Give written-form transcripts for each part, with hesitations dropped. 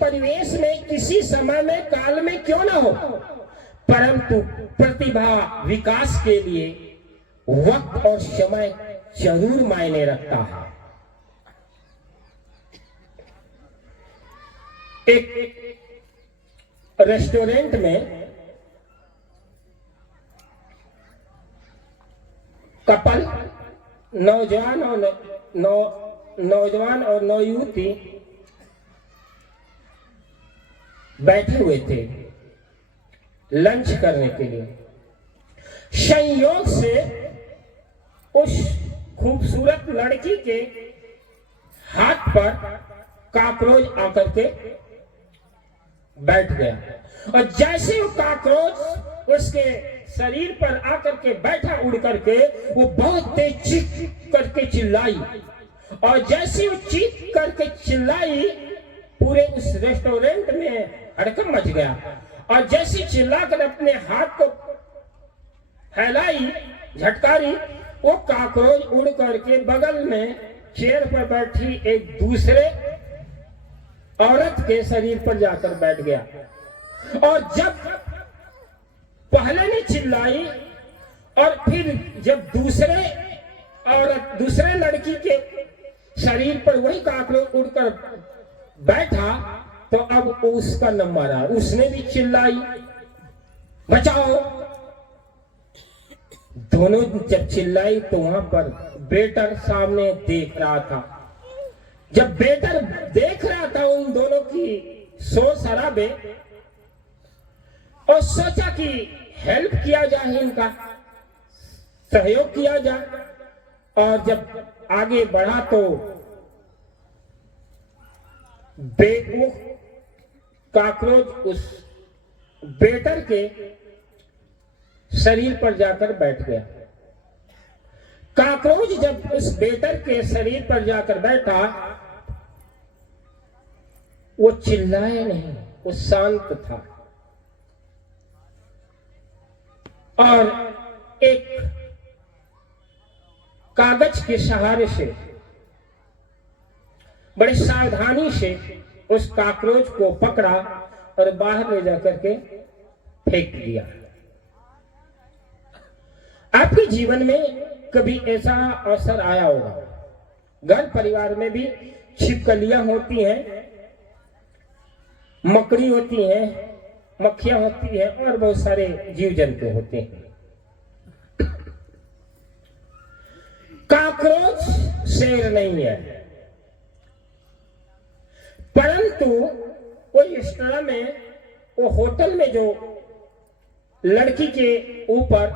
परिवेश में, किसी समय में, काल में क्यों ना हो, परंतु प्रतिभा विकास के लिए वक्त और समय जरूर मायने रखता है। एक रेस्टोरेंट में कपल, नौजवान और नौयुवती बैठे हुए थे लंच करने के लिए। संयोग से उस खूबसूरत लड़की के हाथ पर कॉकरोच आकर के बैठ गया, और जैसे वो कॉकरोच उसके शरीर पर आकर के बैठा, उड़ करके वो बहुत तेज चीख करके चिल्लाई, और जैसे वो चीख करके चिल्लाई पूरे उस रेस्टोरेंट में हड़कंप मच गया। और जैसे चिल्लाकर अपने हाथ को फैलाई, झटकारी, वो कॉकरोच उड़ करके बगल में चेयर पर बैठी एक दूसरे औरत के शरीर पर जाकर बैठ गया। और जब पहले ने चिल्लाई और फिर जब दूसरे लड़की के शरीर पर वही कॉकरोच उड़कर बैठा, तो अब उसका नंबर आया। उसने भी चिल्लाई, बचाओ। दोनों जब चिल्लाई तो वहां पर वेटर सामने देख रहा था। जब वेटर देख रहा था उन दोनों की शोर शराबे, और सोचा कि हेल्प किया जाए, इनका सहयोग किया जाए। और जब आगे बढ़ा तो बेवकूफ कॉकरोच उस वेटर के शरीर पर जाकर बैठ गया। कॉकरोच जब उस वेटर के शरीर पर जाकर बैठा, वो चिल्लाया नहीं, वो शांत था। और एक कागज के सहारे से बड़े सावधानी से उस कॉकरोच को पकड़ा और बाहर ले जाकर के फेंक दिया। आपके जीवन में कभी ऐसा अवसर आया होगा, घर परिवार में भी छिपकलियां होती हैं, मकड़ी होती हैं, मक्खियां होती हैं, और बहुत सारे जीव जंतु होते हैं। कॉकरोच शेर नहीं है, परंतु वो रेस्टोरेंट में, वो होटल में जो लड़की के ऊपर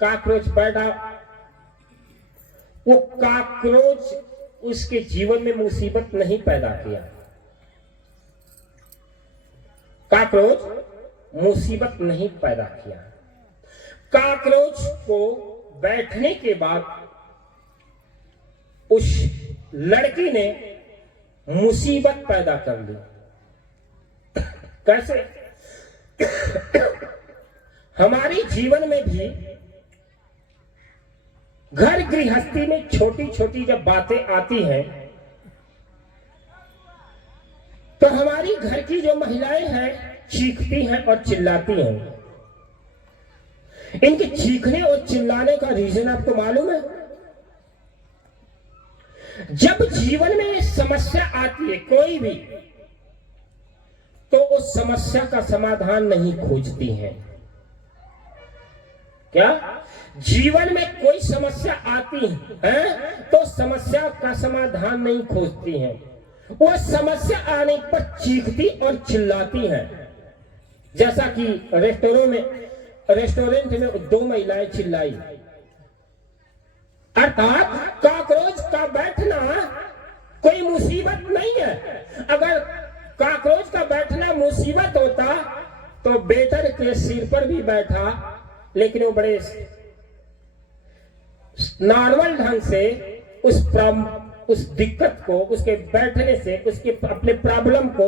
कॉकरोच बैठा, वो कॉकरोच उसके जीवन में मुसीबत नहीं पैदा किया। कॉकरोच मुसीबत नहीं पैदा किया। कॉकरोच को बैठने के बाद उस लड़की ने मुसीबत पैदा कर ली। कैसे? हमारी जीवन में भी घर गृहस्थी में छोटी छोटी जब बातें आती हैं, तो हमारी घर की जो महिलाएं हैं चीखती हैं और चिल्लाती हैं। इनके चीखने और चिल्लाने का रीजन आपको मालूम है? जब जीवन में समस्या आती है कोई भी, तो उस समस्या का समाधान नहीं खोजती हैं। क्या? जीवन में कोई समस्या आती है तो समस्या का समाधान नहीं खोजती हैं, वो समस्या आने पर चीखती और चिल्लाती हैं। जैसा कि रेस्टोरेंट में दो महिलाएं चिल्लाई, अर्थात कॉकरोच का बैठना कोई मुसीबत नहीं है। अगर कॉकरोच का बैठना मुसीबत होता तो वेटर के सिर पर भी बैठा, लेकिन वो बड़े नॉर्मल ढंग से उस दिक्कत को, उसके बैठने से, उसके अपने प्रॉब्लम को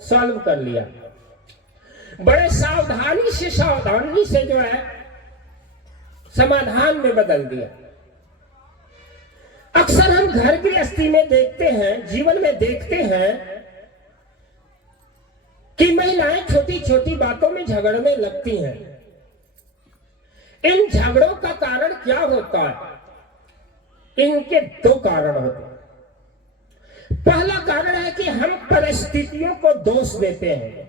सॉल्व कर लिया। बड़े सावधानी से जो है समाधान में बदल दिया। अक्सर हम घर गृहस्थी में देखते हैं, जीवन में देखते हैं कि महिलाएं छोटी छोटी बातों में झगड़ने लगती हैं। इन झगड़ों का कारण क्या होता है? इनके दो कारण होते हैं। पहला कारण है कि हम परिस्थितियों को दोष देते हैं।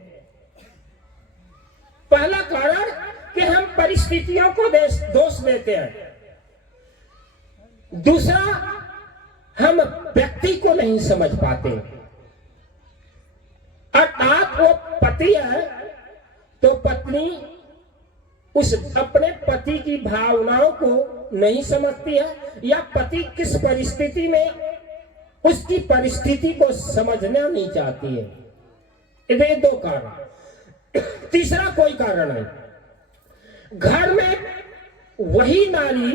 पहला कारण कि हम परिस्थितियों को दोष देते हैं। दूसरा, हम व्यक्ति को नहीं समझ पाते। अर्थात वो पति है तो पत्नी उस अपने पति की भावनाओं को नहीं समझती है, या पति किस परिस्थिति में उसकी परिस्थिति को समझना नहीं चाहती है। ये दो कारण। तीसरा कोई कारण है, घर में वही नारी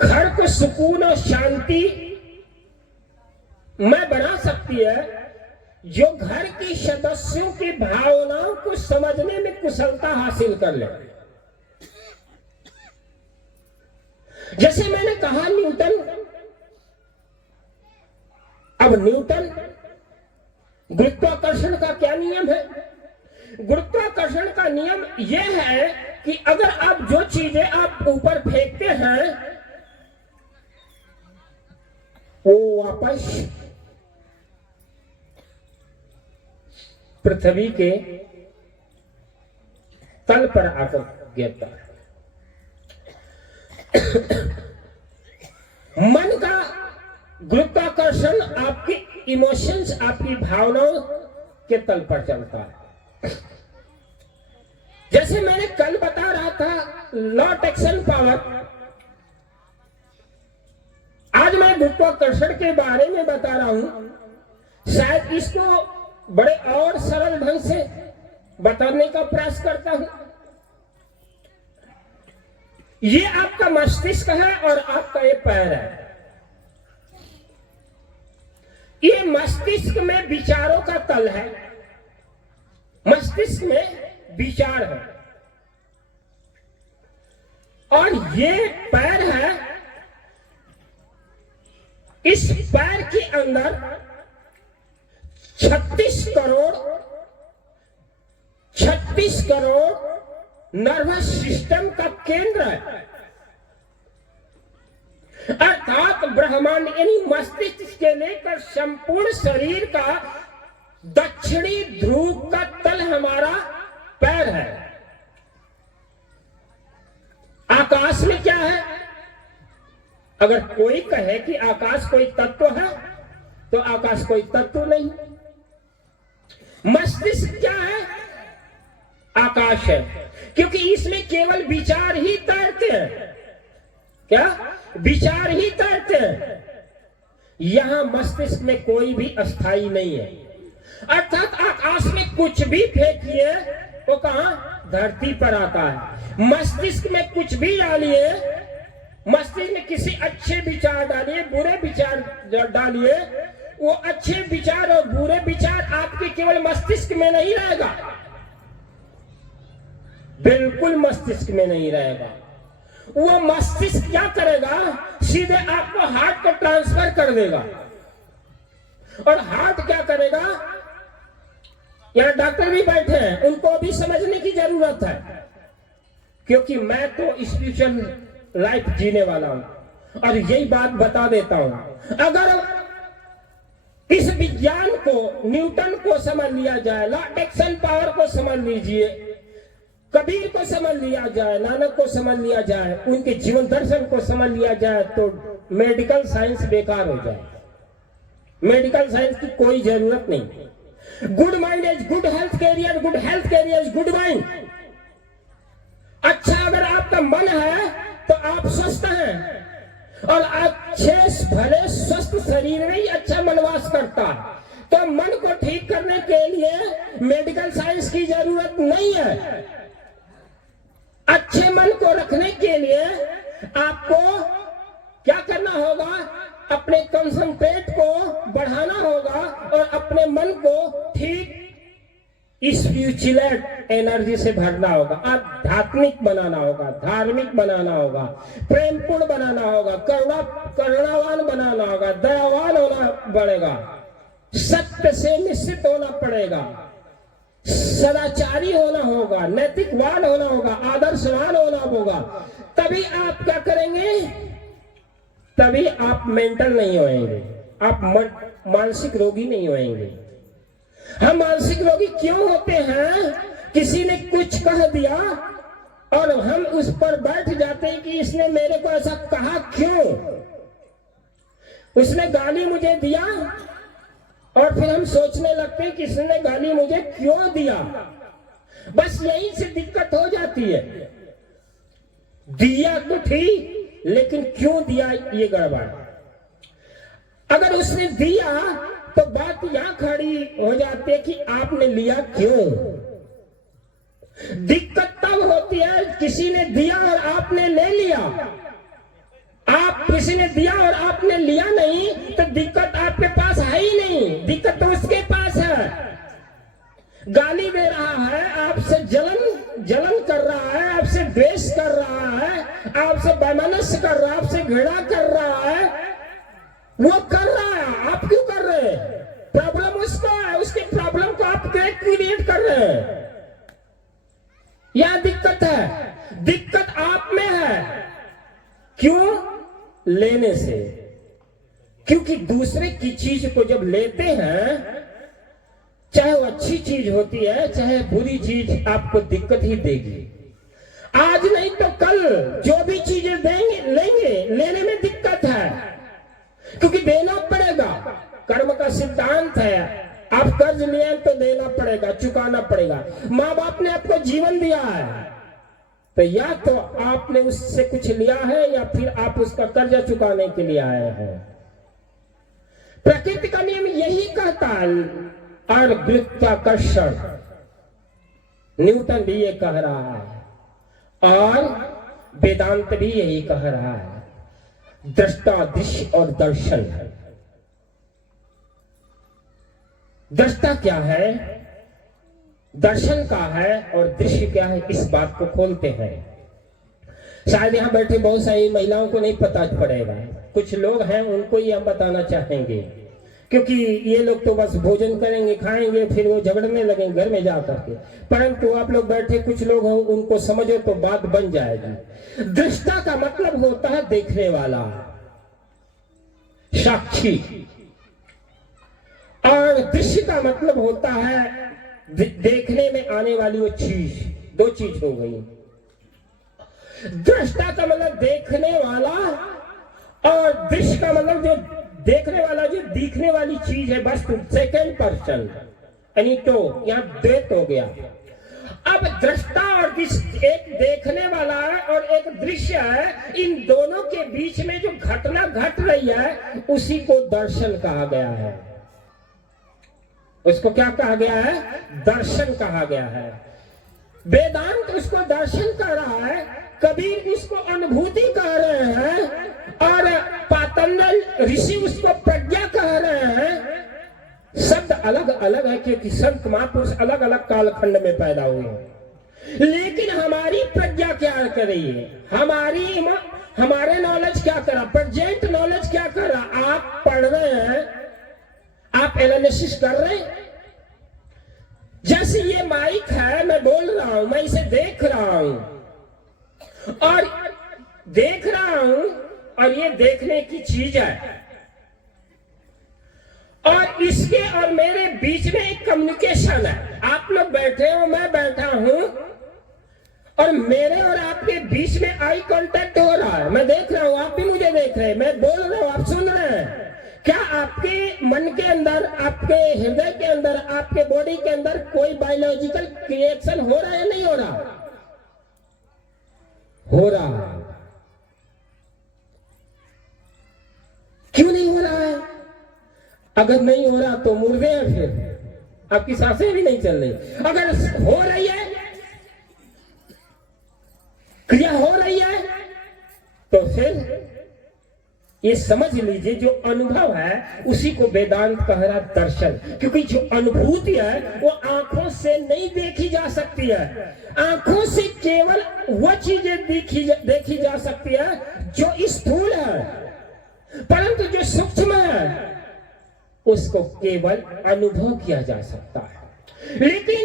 घर को सुकून और शांति में बना सकती है जो घर के सदस्यों की भावनाओं को समझने में कुशलता हासिल कर ले। जैसे मैंने कहा न्यूटन, अब न्यूटन गुरुत्वाकर्षण का क्या नियम है? गुरुत्वाकर्षण का नियम यह है कि अगर आप जो चीजें आप ऊपर फेंकते हैं वो वापस पृथ्वी के तल पर आकर गिरता है। मन का गुरुत्वाकर्षण आपके इमोशंस, आपकी भावनाओं के तल पर चलता है। जैसे मैंने कल बता रहा था लॉ एक्शन पावर, आज मैं गुरुत्वाकर्षण के बारे में बता रहा हूं। शायद इसको बड़े और सरल ढंग से बताने का प्रयास करता हूं। ये आपका मस्तिष्क है और आपका ये पैर है। ये मस्तिष्क में विचारों का तल है, मस्तिष्क में विचार है, और ये पैर है। इस पैर के अंदर 36 करोड़ नर्वस सिस्टम का केंद्र है। अर्थात ब्रह्मांड यानी मस्तिष्क के लेकर संपूर्ण शरीर का दक्षिणी ध्रुव का तल हमारा पैर है। आकाश में क्या है? अगर कोई कहे कि आकाश कोई तत्व है तो आकाश कोई तत्व नहीं। मस्तिष्क क्या है? आकाश है, क्योंकि इसमें केवल विचार ही तैरते हैं। क्या? विचार ही तैरते हैं। यहां मस्तिष्क में कोई भी अस्थाई नहीं है। अर्थात आकाश में कुछ भी फेंकिए तो कहां? धरती पर आता है। मस्तिष्क में कुछ भी डालिए, मस्तिष्क में किसी अच्छे विचार डालिए, बुरे विचार डालिए, वो अच्छे विचार और बुरे विचार आपके केवल मस्तिष्क में नहीं रहेगा, बिल्कुल मस्तिष्क में नहीं रहेगा। वो मस्तिष्क क्या करेगा? सीधे आपको हार्ट को ट्रांसफर कर देगा। और हार्ट क्या करेगा? यहाँ डॉक्टर भी बैठे हैं, उनको भी समझने की जरूरत है, क्योंकि मैं तो स्पिरिचुअल लाइफ जीने वाला हूं और यही बात बता देता हूं। अगर इस विज्ञान को, न्यूटन को समझ लिया जाए, लॉ एक्शन पावर को समझ लीजिए, कबीर को समझ लिया जाए, नानक को समझ लिया जाए, उनके जीवन दर्शन को समझ लिया जाए, तो मेडिकल साइंस बेकार हो जाए। मेडिकल साइंस की कोई जरूरत नहीं। Good mind is good health career, good health career is good mind. अच्छा अगर आपका मन है तो आप स्वस्थ हैं, और अच्छे भले स्वस्थ शरीर में ही अच्छा मनवास करता है। तो मन को ठीक करने के लिए मेडिकल साइंस की जरूरत नहीं है। अच्छे मन को रखने के लिए आपको क्या करना होगा? अपने कंसंट्रेट को बढ़ाना होगा और अपने मन को ठीक स्पिरिचुअल एनर्जी से भरना होगा। आध्यात्मिक बनाना होगा, धार्मिक बनाना होगा, प्रेमपूर्ण बनाना होगा, करुणावान बनाना होगा, दयावान होना पड़ेगा, सत्य से निश्चित होना पड़ेगा, सदाचारी होना होगा, नैतिकवान होना होगा, आदर्शवान होना होगा। तभी आप क्या करेंगे? तभी आप मेंटल नहीं होएंगे, आप मानसिक रोगी नहीं होएंगे। हम मानसिक रोगी क्यों होते हैं? किसी ने कुछ कह दिया और हम उस पर बैठ जाते हैं कि इसने मेरे को ऐसा कहा क्यों, उसने गाली मुझे दिया, और फिर हम सोचने लगते हैं कि इसने गाली मुझे क्यों दिया। बस यहीं से दिक्कत हो जाती है। दिया तो ठीक, लेकिन क्यों दिया ये गड़बड़। अगर उसने दिया तो बात यहां खड़ी हो जाती है कि आपने लिया क्यों। दिक्कत तब होती है किसी ने दिया और आपने ले लिया। आप किसी ने दिया और आपने लिया नहीं तो दिक्कत आपके पास है ही नहीं, दिक्कत तो उसके पास है। गाली दे रहा है, आपसे जलन कर रहा है, आपसे द्वेष कर रहा है, आपसे वैमनस्य कर रहा है, आपसे घृणा कर रहा है, वो कर रहा है, आप क्यों कर रहे हैं? प्रॉब्लम उसको है, उसके प्रॉब्लम को आप क्रिएट कर रहे हैं। यह दिक्कत है, दिक्कत आप में है। क्यों? लेने से। क्योंकि दूसरे की चीज को जब लेते हैं, चाहे वो अच्छी चीज होती है चाहे बुरी चीज, आपको दिक्कत ही देगी। आज नहीं तो कल जो भी चीजें देंगे लेंगे, लेने में दिक्कत है, क्योंकि देना पड़ेगा। कर्म का सिद्धांत है, आप कर्ज लिए तो देना पड़ेगा, चुकाना पड़ेगा। माँ बाप ने आपको जीवन दिया है तो या तो आपने उससे कुछ लिया है या फिर आप उसका कर्जा चुकाने के लिए आए हैं। प्रकृति का नियम यही कहता है, और गुरुत्वाकर्षण, न्यूटन भी ये कह रहा है और वेदांत भी यही कह रहा है। दृष्टा, दृश्य और दर्शन। दृष्टा क्या है, दर्शन का है, और दृश्य क्या है, इस बात को खोलते हैं। शायद यहां बैठे बहुत सारी महिलाओं को नहीं पता पड़ेगा, कुछ लोग हैं उनको ही हम बताना चाहेंगे, क्योंकि ये लोग तो बस भोजन करेंगे, खाएंगे, फिर वो झगड़ने लगेंगे घर में जाकर के। परंतु आप लोग बैठे कुछ लोग हो, उनको समझो तो बात बन जाएगी। दृष्टा का मतलब होता है देखने वाला, साक्षी, और दृश्य का मतलब होता है देखने में आने वाली वो चीज। दो चीज हो गई। दृष्टा का मतलब देखने वाला, और दृश्य का मतलब जो देखने वाला, जो दिखने वाली चीज है, बस सेकेंड पर्सन, यानी तो यहाँ द्वैत हो गया। अब दृष्टा और एक देखने वाला है और एक दृश्य है, इन दोनों के बीच में जो घटना घट रही है उसी को दर्शन कहा गया है। उसको क्या कहा गया है? दर्शन कहा गया है। वेदांत उसको दर्शन कह रहा है, कबीर उसको अनुभूति कह रहे हैं, और पातंजल ऋषि उसको प्रज्ञा कह रहे हैं। शब्द अलग अलग है क्योंकि संत महापुरुष अलग अलग कालखंड में पैदा हुए हैं, लेकिन हमारी प्रज्ञा क्या कर रही है, हमारे नॉलेज क्या कर रहा, प्रेजेंट नॉलेज क्या कर रहा। आप पढ़ रहे हैं, आप एनालिसिस कर रहे हैं। जैसे ये माइक है, मैं बोल रहा हूं, मैं इसे देख रहा हूं और ये देखने की चीज है, और इसके और मेरे बीच में एक कम्युनिकेशन है। आप लोग बैठे हो, मैं बैठा हूं, और मेरे और आपके बीच में आई कांटेक्ट हो रहा है। मैं देख रहा हूं, आप भी मुझे देख रहे हैं, मैं बोल रहा हूं, आप सुन रहे हैं। क्या आपके मन के अंदर, आपके हृदय के अंदर, आपके बॉडी के अंदर कोई बायोलॉजिकल रिएक्शन हो रहा है? नहीं हो रहा? हो रहा है। क्यों नहीं हो रहा है? अगर नहीं हो रहा तो मुर्दे हैं, फिर आपकी सांसें भी नहीं चल रही। अगर हो रही है, क्रिया हो रही है, तो फिर ये समझ लीजिए जो अनुभव है उसी को वेदांत कह रहा दर्शन। क्योंकि जो अनुभूति है वो आंखों से नहीं देखी जा सकती है। आंखों से केवल वह चीजें देखी जा सकती है जो स्थूल है, परंतु जो सूक्ष्म है उसको केवल अनुभव किया जा सकता है। लेकिन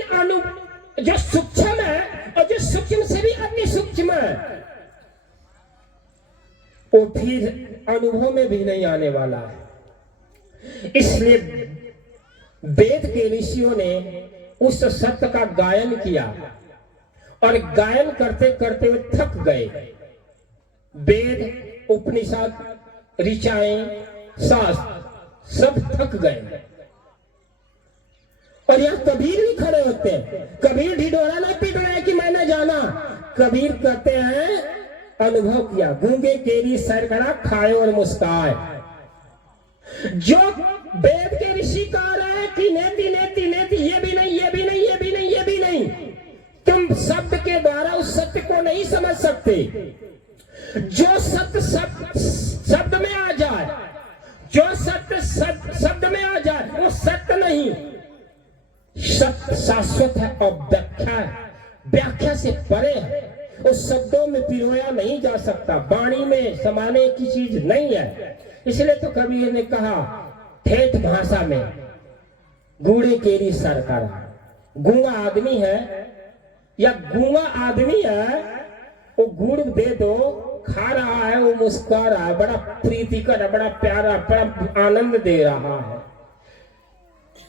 जो सूक्ष्म है और जो सूक्ष्म से भी अति सूक्ष्म है, वो फिर अनुभव में भी नहीं आने वाला है। इसलिए वेद के ऋषियों ने उस सत्य का गायन किया और गायन करते करते वे थक गए। वेद, उपनिषद, ऋचाएं, शास्त्र सब थक गए। और यहां कबीर भी खड़े होते हैं। कबीर ढिढोरा नहीं पीट रहे हैं कि मैंने जाना। कबीर कहते हैं अनुभव किया। गूंगे केरी सरकड़ा खाए और मुस्काए। जो वेद के ऋषि कह रहे हैं कि नेति नेति नेति, ये भी नहीं, ये भी नहीं, ये भी नहीं, ये भी नहीं, तुम शब्द के द्वारा उस सत्य को नहीं समझ सकते। जो सत्य शब्द में आ जाए, जो सत्य शब्द में आ जाए, वो सत्य नहीं। सत्य शाश्वत है और व्याख्या से परे है। उस शब्दों में पिरोया नहीं जा सकता, वाणी में समाने की चीज नहीं है। इसलिए तो कबीर ने कहा ठेठ भाषा में गूढ़े केरी सरकार। गूंगा आदमी है या गूंगा आदमी है, वो गुड़ दे दो, खा रहा है, वो मुस्कुरा रहा है, बड़ा प्रीतिकर, बड़ा प्यारा, बड़ा आनंद दे रहा है,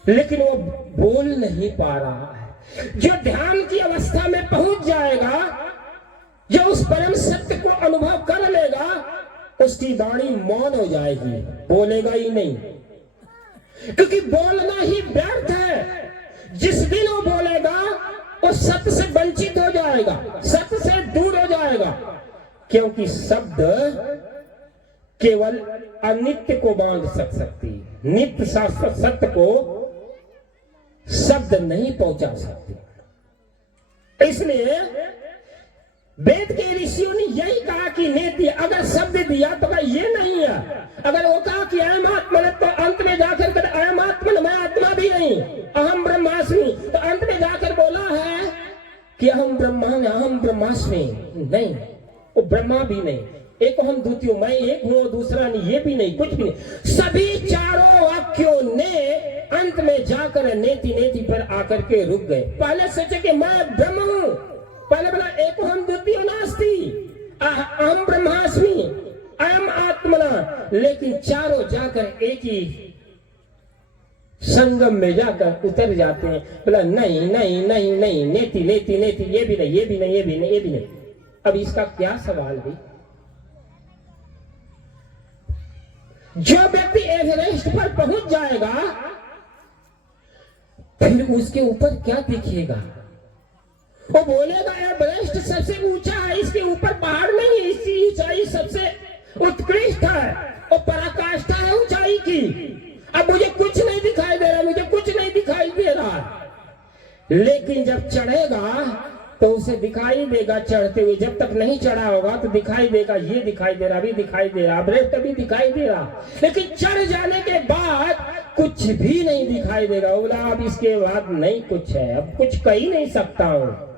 लेकिन वो बोल नहीं पा रहा है। जो ध्यान की अवस्था में पहुंच जाएगा, जो उस परम सत्य को अनुभव कर लेगा, उसकी वाणी मौन हो जाएगी, बोलेगा ही नहीं, क्योंकि बोलना ही व्यर्थ है। जिस दिन वो बोलेगा वो सत्य से वंचित हो जाएगा, सत्य से दूर हो जाएगा, क्योंकि शब्द केवल अनित्य को बांध सकती है, नित्य शाश्वत सत्य को शब्द नहीं पहुंचा सकते। इसलिए वेद के ऋषियों ने यही कहा कि नेति, अगर शब्द दिया तो ये नहीं है। अगर वो कहा कि अहम आत्मा, तो अंत में जाकर कर अहम आत्मा, मैं आत्मा भी नहीं, अहम ब्रह्मास्मि, तो अंत में जाकर बोला है कि अहम ब्रह्मान, अहम ब्रह्मास्मि नहीं, वो ब्रह्मा भी नहीं। एक हम द्वितीय, मैं एक हूं दूसरा नहीं, ये भी नहीं, कुछ भी नहीं। सभी चारों वाक्यों ने अंत में जाकर नेति नेति पर आकर के रुक गए। पहले सोचे कि मैं ब्रह्म हूं, पहले बोला एक हम द्वितीय नास्ति, अहम ब्रह्मास्मि, अयम आत्मना, लेकिन चारों जाकर एक ही संगम में जाकर उतर जाते हैं। बोला नहीं नहीं नहीं नहीं, नेति नेति नेति, ये भी नहीं, ये भी नहीं, ये भी नहीं, ये भी नहीं। अब इसका क्या सवाल है? जो व्यक्ति एवरेस्ट पर पहुंच जाएगा, फिर उसके ऊपर क्या दिखेगा? वो बोलेगा एवरेस्ट सबसे ऊंचा है, इसके ऊपर पहाड़ नहीं है, इसकी ऊंचाई सबसे उत्कृष्ट है, वो पराकाष्ठा है ऊंचाई की। अब मुझे कुछ नहीं दिखाई दे रहा, मुझे कुछ नहीं दिखाई दे रहा। लेकिन जब चढ़ेगा तो उसे दिखाई देगा चढ़ते हुए। जब तक नहीं चढ़ा होगा तो दिखाई देगा, ये दिखाई दे रहा, अभी दिखाई दे रहा, एवरेस्ट अभी दिखाई दे रहा, लेकिन चढ़ जाने के बाद कुछ भी नहीं दिखाई देगा। बोला अब इसके बाद नहीं कुछ है, अब कुछ कह ही नहीं सकता हूं।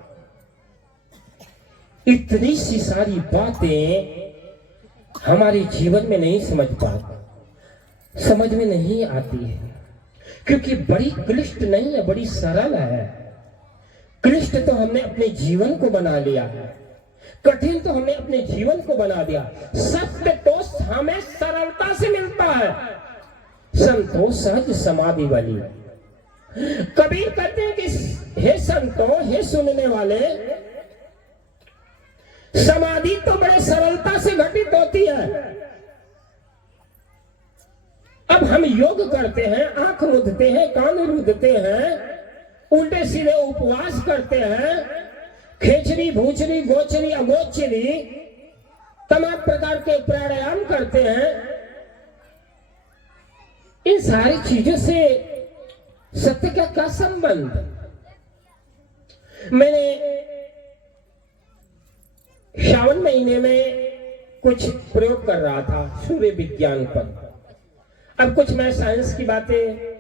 इतनी सी सारी बातें हमारे जीवन में नहीं समझ पाते, समझ में नहीं आती है, क्योंकि बड़ी क्लिष्ट नहीं है, बड़ी सरल है। क्लिष्ट तो हमने अपने जीवन को बना लिया है, कठिन तो हमने अपने जीवन को बना दिया। सत्य तो हमें सरलता से मिलता है, संतोष सहज समाधि वाली। कबीर कहते हैं कि हे संतो, हे सुनने वाले, समाधि तो बड़े सरलता से घटित होती है। अब हम योग करते हैं, आंख मूंदते हैं, कान रूंधते हैं, उल्टे सीधे उपवास करते हैं, खेचरी भूचरी गोचरी अगोचरी तमाम प्रकार के प्राणायाम करते हैं। इन सारी चीजों से सत्य का क्या संबंध? मैंने श्रावण महीने में कुछ प्रयोग कर रहा था सूर्य विज्ञान पर। अब कुछ मैं साइंस की बातें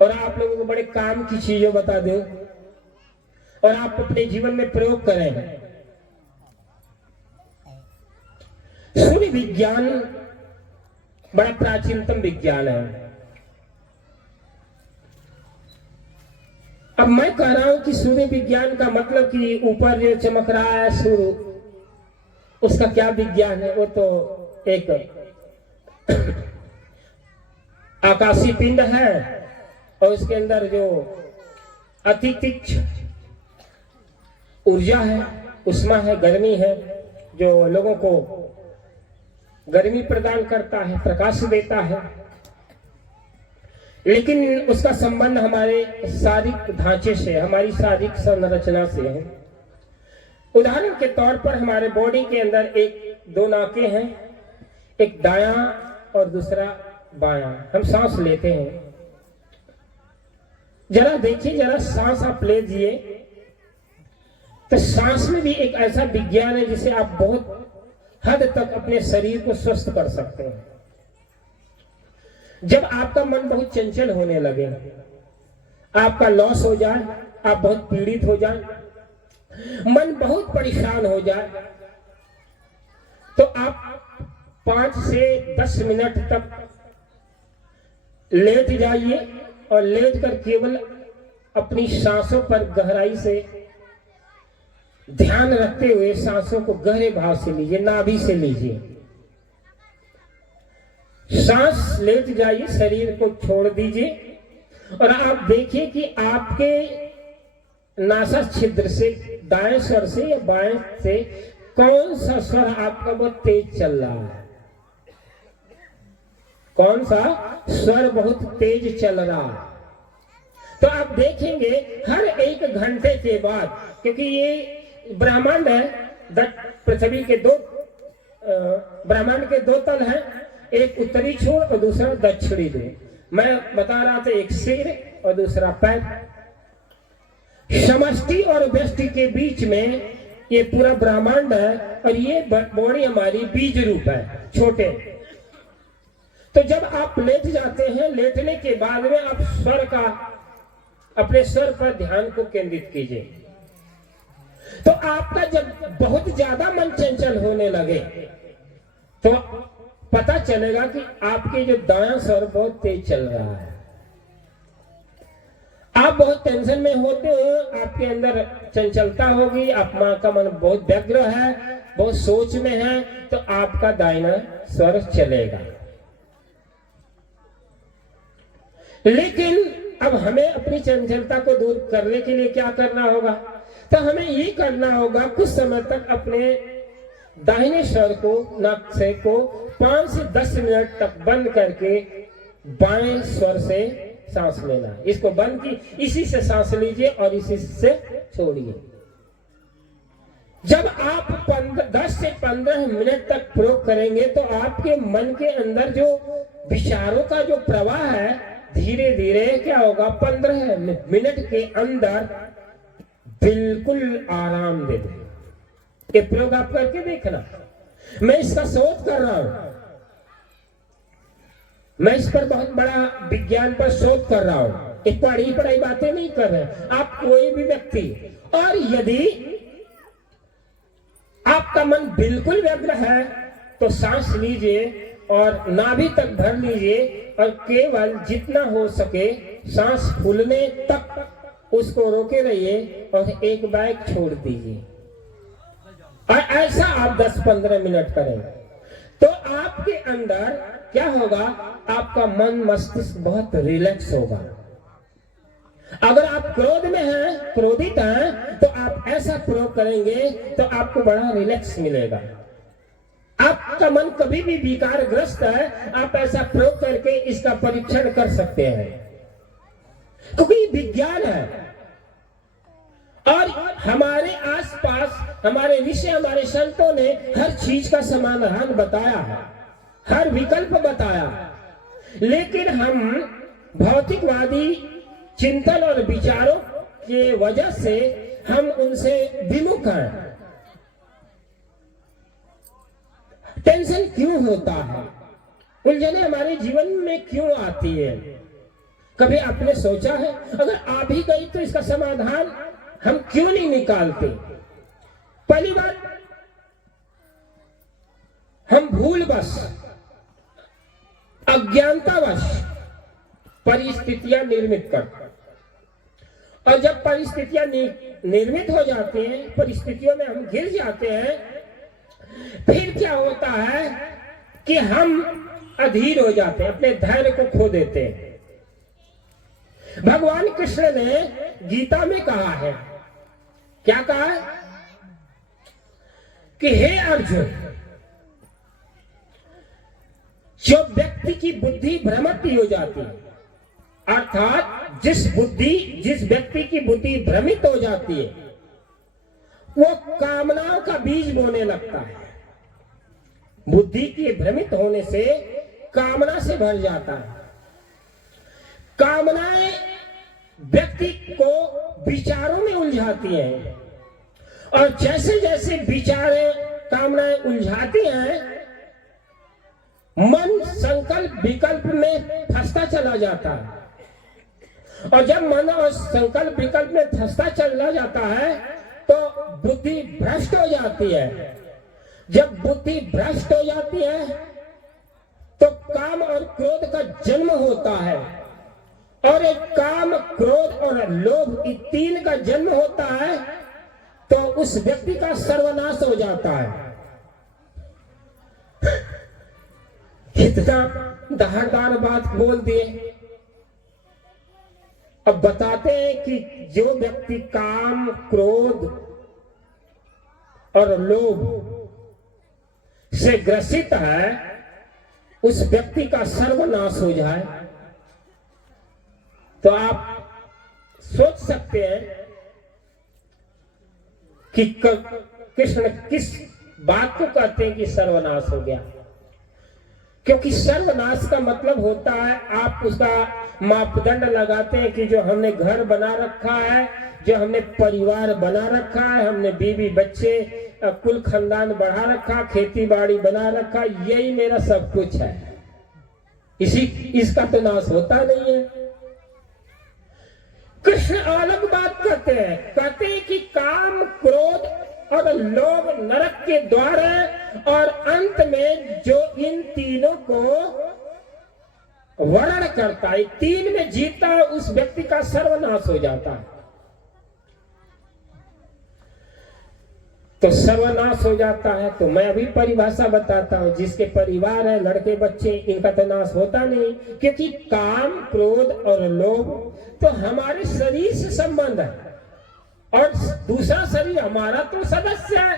और आप लोगों को बड़े काम की चीजें बता दूं और आप अपने जीवन में प्रयोग करें। सूर्य विज्ञान बड़ा प्राचीनतम विज्ञान है। अब मैं कह रहा हूं कि सूर्य विज्ञान का मतलब कि ऊपर जो चमक रहा है सूर्य, उसका क्या विज्ञान है? वो तो एक आकाशीय पिंड है और उसके अंदर जो अति तीक्ष्ण ऊर्जा है, उष्मा है, गर्मी है, जो लोगों को गर्मी प्रदान करता है, प्रकाश देता है। लेकिन उसका संबंध हमारे शारीरिक ढांचे से, हमारी शारीरिक संरचना से है। उदाहरण के तौर पर हमारे बॉडी के अंदर दो नाकें हैं, एक दायां और दूसरा बायां। हम सांस लेते हैं, जरा देखिए, जरा सांस आप ले लीजिए तो सांस में भी एक ऐसा विज्ञान है जिसे आप बहुत हद तक अपने शरीर को स्वस्थ कर सकते हैं। जब आपका मन बहुत चंचल होने लगे, आपका लॉस हो जाए, आप बहुत पीड़ित हो जाए, मन बहुत परेशान हो जाए, तो आप 5 से 10 मिनट तक लेट जाइए और लेट कर केवल अपनी सांसों पर गहराई से ध्यान रखते हुए सांसों को गहरे भाव से लीजिए, नाभि से लीजिए। सांस लेट जाइए, शरीर को छोड़ दीजिए और आप देखिए कि आपके नासा छिद्र से, दाएं स्वर से या बाएं से, कौन सा स्वर आपका बहुत तेज चल रहा है, कौन सा स्वर बहुत तेज चल रहा है। तो आप देखेंगे हर 1 घंटे के बाद, क्योंकि ये ब्रह्मांड है, पृथ्वी के ब्रह्मांड के 2 तल हैं, एक उत्तरी छोर और दूसरा दक्षिणी ध्रुव। मैं बता रहा था, एक सिर और दूसरा पैर। समष्टि और व्यष्टि के बीच में ये पूरा ब्रह्मांड है और ये बॉडी हमारी बीज रूप है, छोटे। तो जब आप लेट जाते हैं, लेटने के बाद में आप अपने स्वर पर ध्यान को केंद्रित कीजिए। तो आपका जब बहुत ज्यादा मन चंचल होने लगे तो पता चलेगा कि आपके जो दायां स्वर बहुत तेज चल रहा है। आप बहुत टेंशन में होते हो, आपके अंदर चंचलता होगी, आपका मन बहुत व्यग्र है, बहुत सोच में है, तो आपका दाहिना स्वर चलेगा। लेकिन अब हमें अपनी चंचलता को दूर करने के लिए क्या करना होगा? तो हमें ये करना होगा, कुछ समय तक अपने दाहिने स्वर को, नाक से को 5 से 10 मिनट तक बंद करके बाएं स्वर से सांस लेना। इसको बंद की, इसी से सांस लीजिए और इसी से छोड़िए। जब आप 10 से 15 मिनट तक प्रयोग करेंगे तो आपके मन के अंदर जो विचारों का जो प्रवाह है, धीरे धीरे क्या होगा, 15 मिनट के अंदर बिल्कुल आराम दे दे। ये प्रयोग आप करके देखना। मैं इसका शोध कर रहा हूं, मैं इस पर बहुत बड़ा विज्ञान पर शोध कर रहा हूं। एक पढ़ाई बातें नहीं कर रहे आप, कोई भी व्यक्ति। और यदि आपका मन बिल्कुल व्यग्र है तो सांस लीजिए और नाभि तक भर लीजिए और केवल जितना हो सके सांस फूलने तक उसको रोके रहिए और एक बैग छोड़ दीजिए। और ऐसा आप 10-15 मिनट करें तो आपके अंदर क्या होगा, आपका मन मस्तिष्क बहुत रिलैक्स होगा। अगर आप क्रोध में हैं, क्रोधित हैं, तो आप ऐसा प्रयोग करेंगे तो आपको बड़ा रिलैक्स मिलेगा। आपका मन कभी भी विकारग्रस्त है, आप ऐसा प्रयोग करके इसका परीक्षण कर सकते हैं, क्योंकि ये विज्ञान है। और हमारे आसपास हमारे ऋषि, हमारे संतों ने हर चीज का समाधान बताया है, हर विकल्प बताया। लेकिन हम भौतिकवादी चिंतन और विचारों के वजह से हम उनसे विमुख हैं। टेंशन क्यों होता है, उलझने हमारे जीवन में क्यों आती है? कभी आपने सोचा है, अगर आ भी गई तो इसका समाधान हम क्यों नहीं निकालते? पहली बात, हम भूलवश, अज्ञानतावश परिस्थितियां निर्मित करते, और जब परिस्थितियां निर्मित हो जाती हैं, परिस्थितियों में हम घिर जाते हैं, फिर क्या होता है कि हम अधीर हो जाते हैं, अपने धैर्य को खो देते हैं। भगवान कृष्ण ने गीता में कहा है, क्या कहा है कि हे अर्जुन, जो व्यक्ति की बुद्धि भ्रमित हो जाती है, अर्थात जिस व्यक्ति की बुद्धि भ्रमित हो जाती है, वो कामनाओं का बीज बोने लगता है। बुद्धि के भ्रमित होने से कामना से भर जाता है। कामनाएं व्यक्ति को विचारों में उलझाती हैं, और जैसे जैसे कामनाएं उलझाती हैं, मन संकल्प विकल्प में फंसता चला जाता है। और जब मन और संकल्प विकल्प में फंसता चला जाता है तो बुद्धि भ्रष्ट हो जाती है। जब बुद्धि भ्रष्ट हो जाती है तो काम और क्रोध का जन्म होता है, और एक काम, क्रोध और लोभ, इन तीन का जन्म होता है, तो उस व्यक्ति का सर्वनाश हो जाता है। इतना धारदार बात बोल दिए। अब बताते हैं कि जो व्यक्ति काम, क्रोध और लोभ से ग्रसित है, उस व्यक्ति का सर्वनाश हो जाए, तो आप सोच सकते हैं कि कृष्ण किस बात को कहते हैं कि सर्वनाश हो गया। क्योंकि सर्वनाश का मतलब होता है, आप उसका मापदंड लगाते हैं कि जो हमने घर बना रखा है, जो हमने परिवार बना रखा है, हमने बीवी बच्चे कुल खानदान बढ़ा रखा, खेती बाड़ी बना रखा, यही मेरा सब कुछ है, इसका तो नाश होता नहीं है। कृष्ण अलग बात कहते हैं कि काम, क्रोध और लोभ नरक के द्वार है, और अंत में जो इन तीनों को वर्ण करता है, तीन में जीता है, उस व्यक्ति का सर्वनाश हो जाता है। तो सर्वनाश हो जाता है, तो मैं अभी परिभाषा बताता हूं। जिसके परिवार है, लड़के बच्चे, इनका तो नाश होता नहीं, क्योंकि काम, क्रोध और लोभ तो हमारे शरीर से संबंध है, और दूसरा शरीर हमारा तो सदस्य है।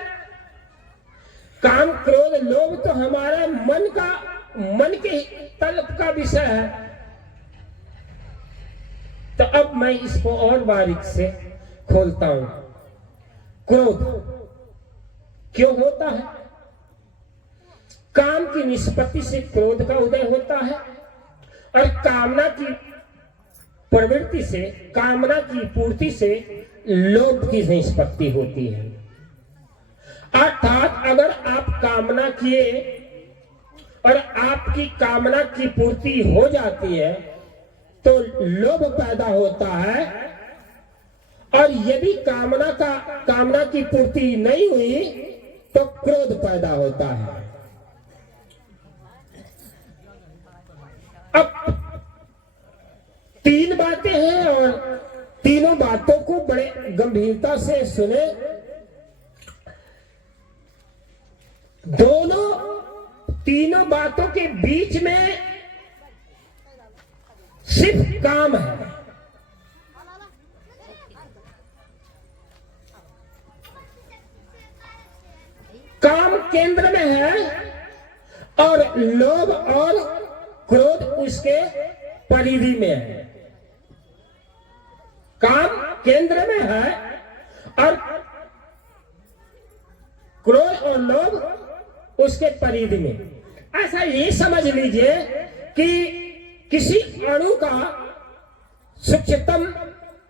काम, क्रोध, लोभ तो हमारे मन के तलब का विषय है। तो अब मैं इसको और बारीक से खोलता हूं। क्रोध क्यों होता है? काम की निष्पत्ति से क्रोध का उदय होता है, और कामना की प्रवृत्ति से, कामना की पूर्ति से लोभ की निष्पत्ति होती है। अर्थात अगर आप कामना किए और आपकी कामना की पूर्ति हो जाती है तो लोभ पैदा होता है, और यदि कामना की पूर्ति नहीं हुई तो क्रोध पैदा होता है। अब तीन बातें हैं, और तीनों बातों को बड़े गंभीरता से सुने। तीनों बातों के बीच में सिर्फ काम है। काम केंद्र में है, और लोभ और क्रोध उसके परिधि में है। काम केंद्र में है, और क्रोध और लोभ उसके परिधि में। ऐसा ये समझ लीजिए कि किसी अणु का सूक्ष्मतम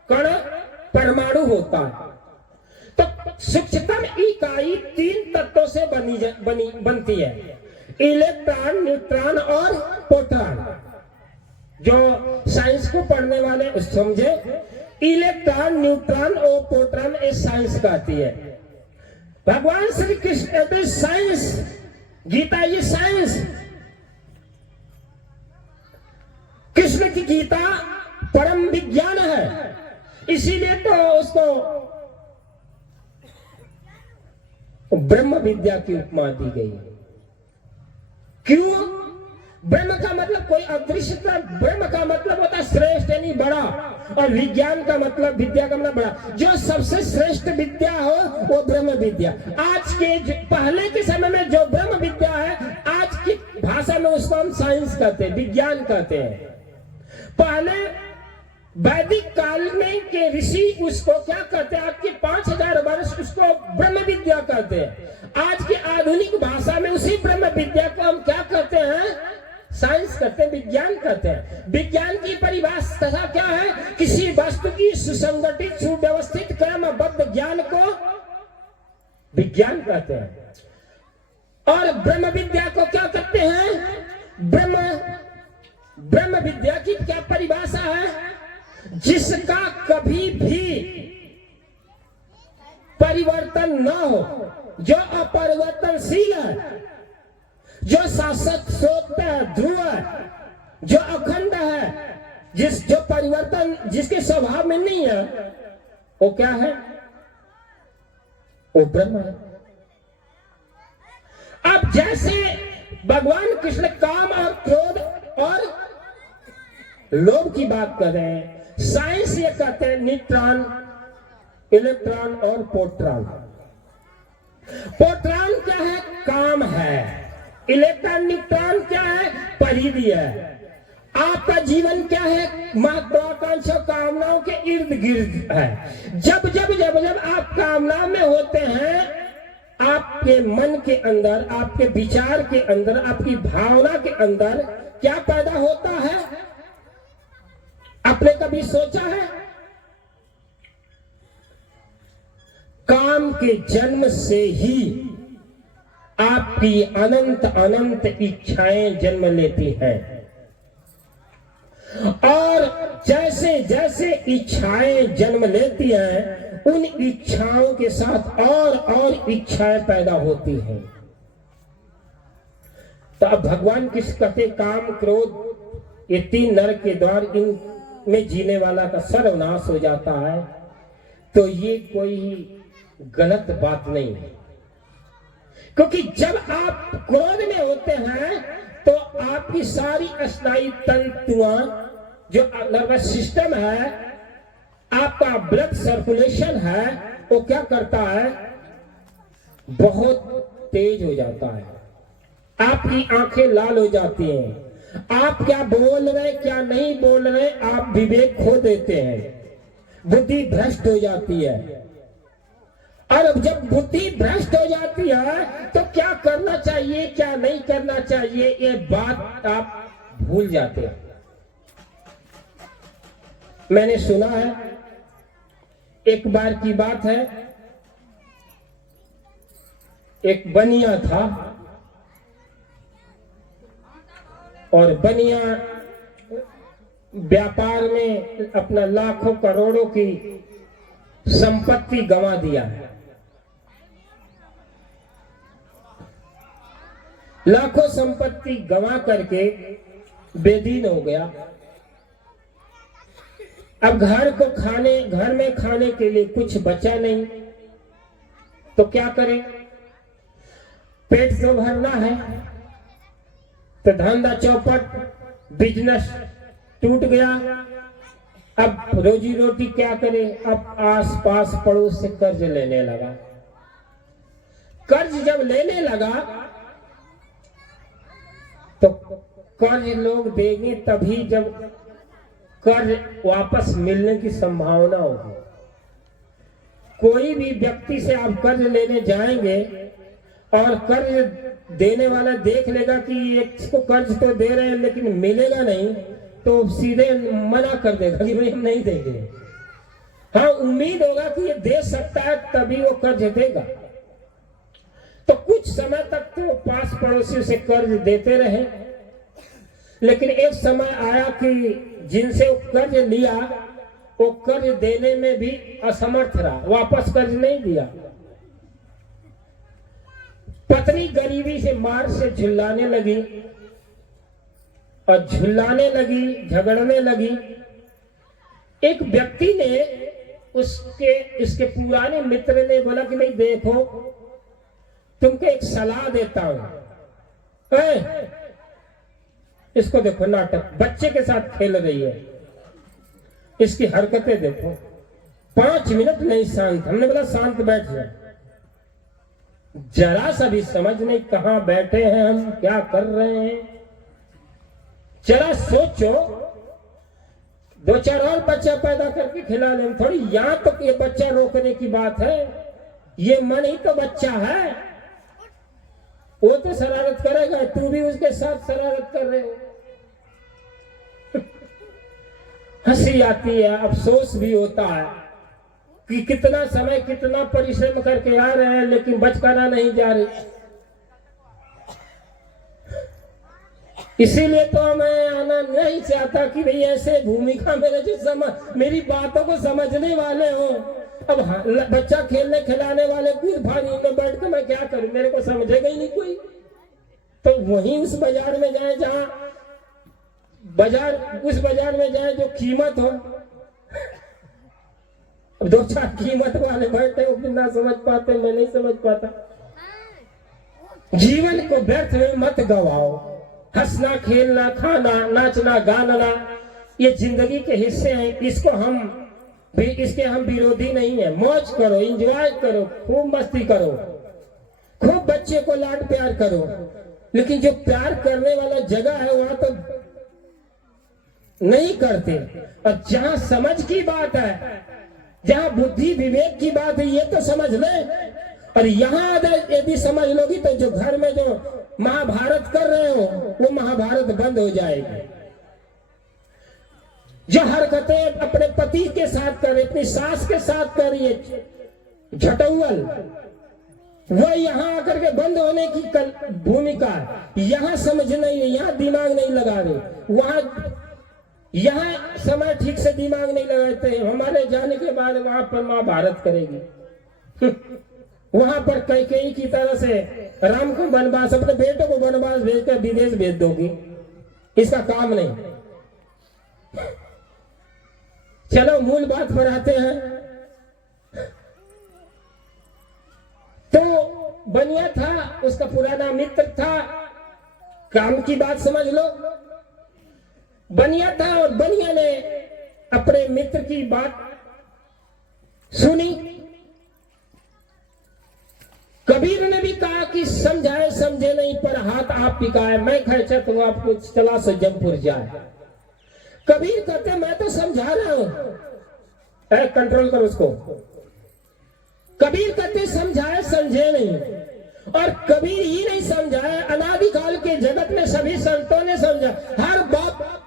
कण परमाणु होता है, तो सूक्ष्मतम इकाई तीन तत्वों से बनती है: इलेक्ट्रॉन, न्यूट्रॉन और प्रोटॉन। जो साइंस को पढ़ने वाले समझे, इलेक्ट्रॉन, न्यूट्रॉन और प्रोटॉन ये साइंस कहती है। भगवान श्री कृष्ण कहते साइंस, गीता ये साइंस। कृष्ण की गीता परम विज्ञान है, इसीलिए तो उसको ब्रह्म विद्या की उपमा दी गई। क्यों? ब्रह्म का मतलब कोई अदृश्य था, ब्रह्म का मतलब होता है श्रेष्ठ यानी बड़ा, और विज्ञान का मतलब, विद्या का मतलब बड़ा। जो सबसे श्रेष्ठ विद्या हो वो ब्रह्म विद्या। आज के पहले के समय में जो ब्रह्म विद्या है, आज की भाषा में उसको हम साइंस कहते हैं, विज्ञान कहते हैं। पहले वैदिक काल में के ऋषि उसको क्या कहते हैं, आपके 5000 वर्ष उसको ब्रह्म विद्या कहते हैं। आज की आधुनिक भाषा में उसी ब्रह्म विद्या को हम क्या कहते हैं, साइंस कहते हैं, विज्ञान कहते हैं। विज्ञान की परिभाषा क्या है? किसी वस्तु की सुसंगठित सुव्यवस्थित क्रमबद्ध ज्ञान को विज्ञान कहते हैं। और ब्रह्म विद्या को क्या कहते हैं? ब्रह्म विद्या की क्या परिभाषा है? जिसका कभी भी परिवर्तन न हो, जो अपरिवर्तनशील है, जो शाश्वत सत्य है, ध्रुव है, जो अखंड है, जो परिवर्तन जिसके स्वभाव में नहीं है, वो क्या है? वो ब्रह्म है। अब जैसे भगवान कृष्ण काम और क्रोध और लोभ की बात कर रहे हैं, साइंस ये कहते हैं न्यूट्रॉन, इलेक्ट्रॉन और प्रोटॉन। प्रोटॉन क्या है? काम है। इलेक्ट्रॉन न्यूट्रॉन क्या है? परिधि है। आपका जीवन क्या है? महत्वाकांक्षा कामनाओं के इर्द गिर्द है। जब जब जब जब आप कामना में होते हैं, आपके मन के अंदर, आपके विचार के अंदर, आपकी भावना के अंदर क्या पैदा होता है? आपने कभी सोचा है? काम के जन्म से ही आपकी अनंत अनंत इच्छाएं जन्म लेती हैं, और जैसे जैसे इच्छाएं जन्म लेती हैं, उन इच्छाओं के साथ और इच्छाएं पैदा होती हैं। तो अब भगवान किस कहते? काम क्रोध ये 3 नरक के द्वार, इन में जीने वाला का सर्वनाश हो जाता है। तो ये कोई गलत बात नहीं है, क्योंकि जब आप क्रोध में होते हैं तो आपकी सारी स्नायु तंतुआं, जो नर्वस सिस्टम है, आपका ब्लड सर्कुलेशन है, वो क्या करता है? बहुत तेज हो जाता है। आपकी आंखें लाल हो जाती हैं। आप क्या बोल रहे क्या नहीं बोल रहे, आप विवेक खो देते हैं, बुद्धि भ्रष्ट हो जाती है। और जब बुद्धि भ्रष्ट हो जाती है तो क्या करना चाहिए क्या नहीं करना चाहिए, ये बात आप भूल जाते हैं। मैंने सुना है, एक बार की बात है, एक बनिया था, और बनिया व्यापार में अपना लाखों करोड़ों की संपत्ति गंवा दिया। लाखों संपत्ति गंवा करके बेदीन हो गया। अब घर में खाने के लिए कुछ बचा नहीं, तो क्या करें? पेट तो भरना है, तो धंधा चौपट, बिजनेस टूट गया। अब रोजी रोटी क्या करे? अब आस पास पड़ोस से कर्ज लेने लगा। कर्ज जब लेने लगा तो कर्ज लोग देंगे तभी जब कर्ज वापस मिलने की संभावना होगी। कोई भी व्यक्ति से आप कर्ज लेने जाएंगे और कर्ज देने वाला देख लेगा कि इसको कर्ज तो दे रहे हैं लेकिन मिलेगा नहीं, तो सीधे मना कर देगा कि भाई हम नहीं देंगे। हाँ, उम्मीद होगा कि ये दे सकता है तभी वो कर्ज देगा। तो कुछ समय तक तो पास पड़ोसी से कर्ज देते रहे, लेकिन एक समय आया कि जिनसे वो कर्ज लिया वो कर्ज देने में भी असमर्थ रहा, वापस कर्ज नहीं दिया। पत्नी गरीबी से मार से झुल्लाने लगी और झुल्लाने लगी, झगड़ने लगी। एक व्यक्ति ने उसके पुराने मित्र ने बोला कि नहीं देखो, तुमको एक सलाह देता हूं, इसको देखो, नाटक बच्चे के साथ खेल रही है, इसकी हरकतें देखो, 5 मिनट नहीं शांत। हमने बोला शांत बैठ जाए, जरा सा भी समझ नहीं कहां बैठे हैं हम, क्या कर रहे हैं। जरा सोचो, 2-4 और बच्चा पैदा करके खिला दें, थोड़ी यहां तक ये बच्चा रोकने की बात है। ये मन ही तो बच्चा है, वो तो शरारत करेगा, तू भी उसके साथ शरारत कर रहे हो। हंसी आती है, अफसोस भी होता है कि कितना समय कितना परिश्रम करके आ रहे हैं, लेकिन बचपना नहीं जा रही। इसीलिए तो मैं आना नहीं चाहता कि भाई ऐसे भूमिका मेरे जो मेरी बातों को समझने वाले हो। अब बच्चा खेलने खिलाने वाले कूद फानी में बैठ के मैं क्या करूं, मेरे को समझेगा ही नहीं कोई। तो वहीं उस बाजार में जाए जहां उस बाजार में जाए जो कीमत हो। अब 2-4 कीमत वाले बैठे हो, ना समझ पाते, मैं नहीं समझ पाता। जीवन को व्यर्थ में मत गवाओ। हंसना, खेलना, खाना, नाचना, गाना ये जिंदगी के हिस्से हैं। इसके हम विरोधी नहीं है। मौज करो, एंजॉय करो, खूब मस्ती करो, खूब बच्चे को लाड प्यार करो, लेकिन जो प्यार करने वाला जगह है वहां तो नहीं करते। और जहां समझ की बात है, जहां बुद्धि विवेक की बात है, ये तो समझ ले। और यहां यदि समझ लोगी तो जो घर में जो महाभारत कर रहे हो वो महाभारत बंद हो जाएगी। जो हरकतें अपने पति के साथ कर रही, अपनी सास के साथ कर रही है झटौल, वो यहां आकर के बंद होने की भूमिका। यहां समझ नहीं है, यहां दिमाग नहीं लगा रहे, यहां समय ठीक से दिमाग नहीं लगाते हैं। हमारे जाने के बाद वहां पर महाभारत करेगी। वहां पर कैकेयी की तरह से राम को वनवास, अपने बेटों को वनवास भेजकर विदेश भेज दोगी, इसका काम नहीं। चलो मूल बात पर आते हैं। तो बनिया था, उसका पुराना मित्र था, काम की बात समझ लो। बनिया था और बनिया ने अपने मित्र की बात सुनी। कबीर ने भी कहा कि समझाए समझे नहीं, पर हाथ आप पिकाए, मैं खर्चा तो आपको चला सो जमपुर जाए। कबीर कहते मैं तो समझा रहा हूं, कंट्रोल करो उसको। कबीर कहते समझाए समझे नहीं, और कबीर ही नहीं समझाए, अनादिकाल के जगत में सभी संतों ने समझा। हर बाप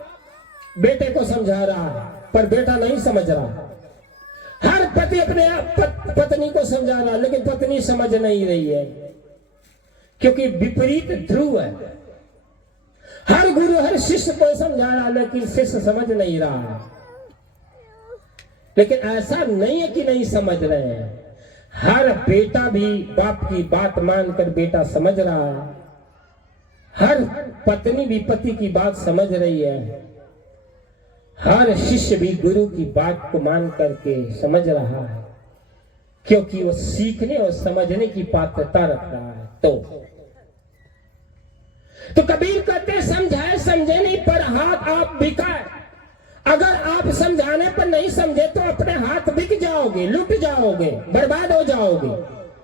बेटे को समझा रहा है, पर बेटा नहीं समझ रहा। हर पति अपने पत्नी को समझा रहा, लेकिन पत्नी समझ नहीं रही है, क्योंकि विपरीत ध्रुव है। हर गुरु हर शिष्य को समझा रहा, लेकिन शिष्य समझ नहीं रहा। लेकिन ऐसा नहीं है कि नहीं समझ रहे हैं, हर बेटा भी बाप की बात मानकर बेटा समझ रहा है। हर पत्नी भी पति की बात समझ रही है। हर शिष्य भी गुरु की बात को मान करके समझ रहा है, क्योंकि वो सीखने और समझने की पात्रता रख रहा है। तो कबीर कहते समझाए समझे नहीं, पर हाथ आप बिकाए। अगर आप समझाने पर नहीं समझे तो अपने हाथ बिक जाओगे, लुट जाओगे, बर्बाद हो जाओगे,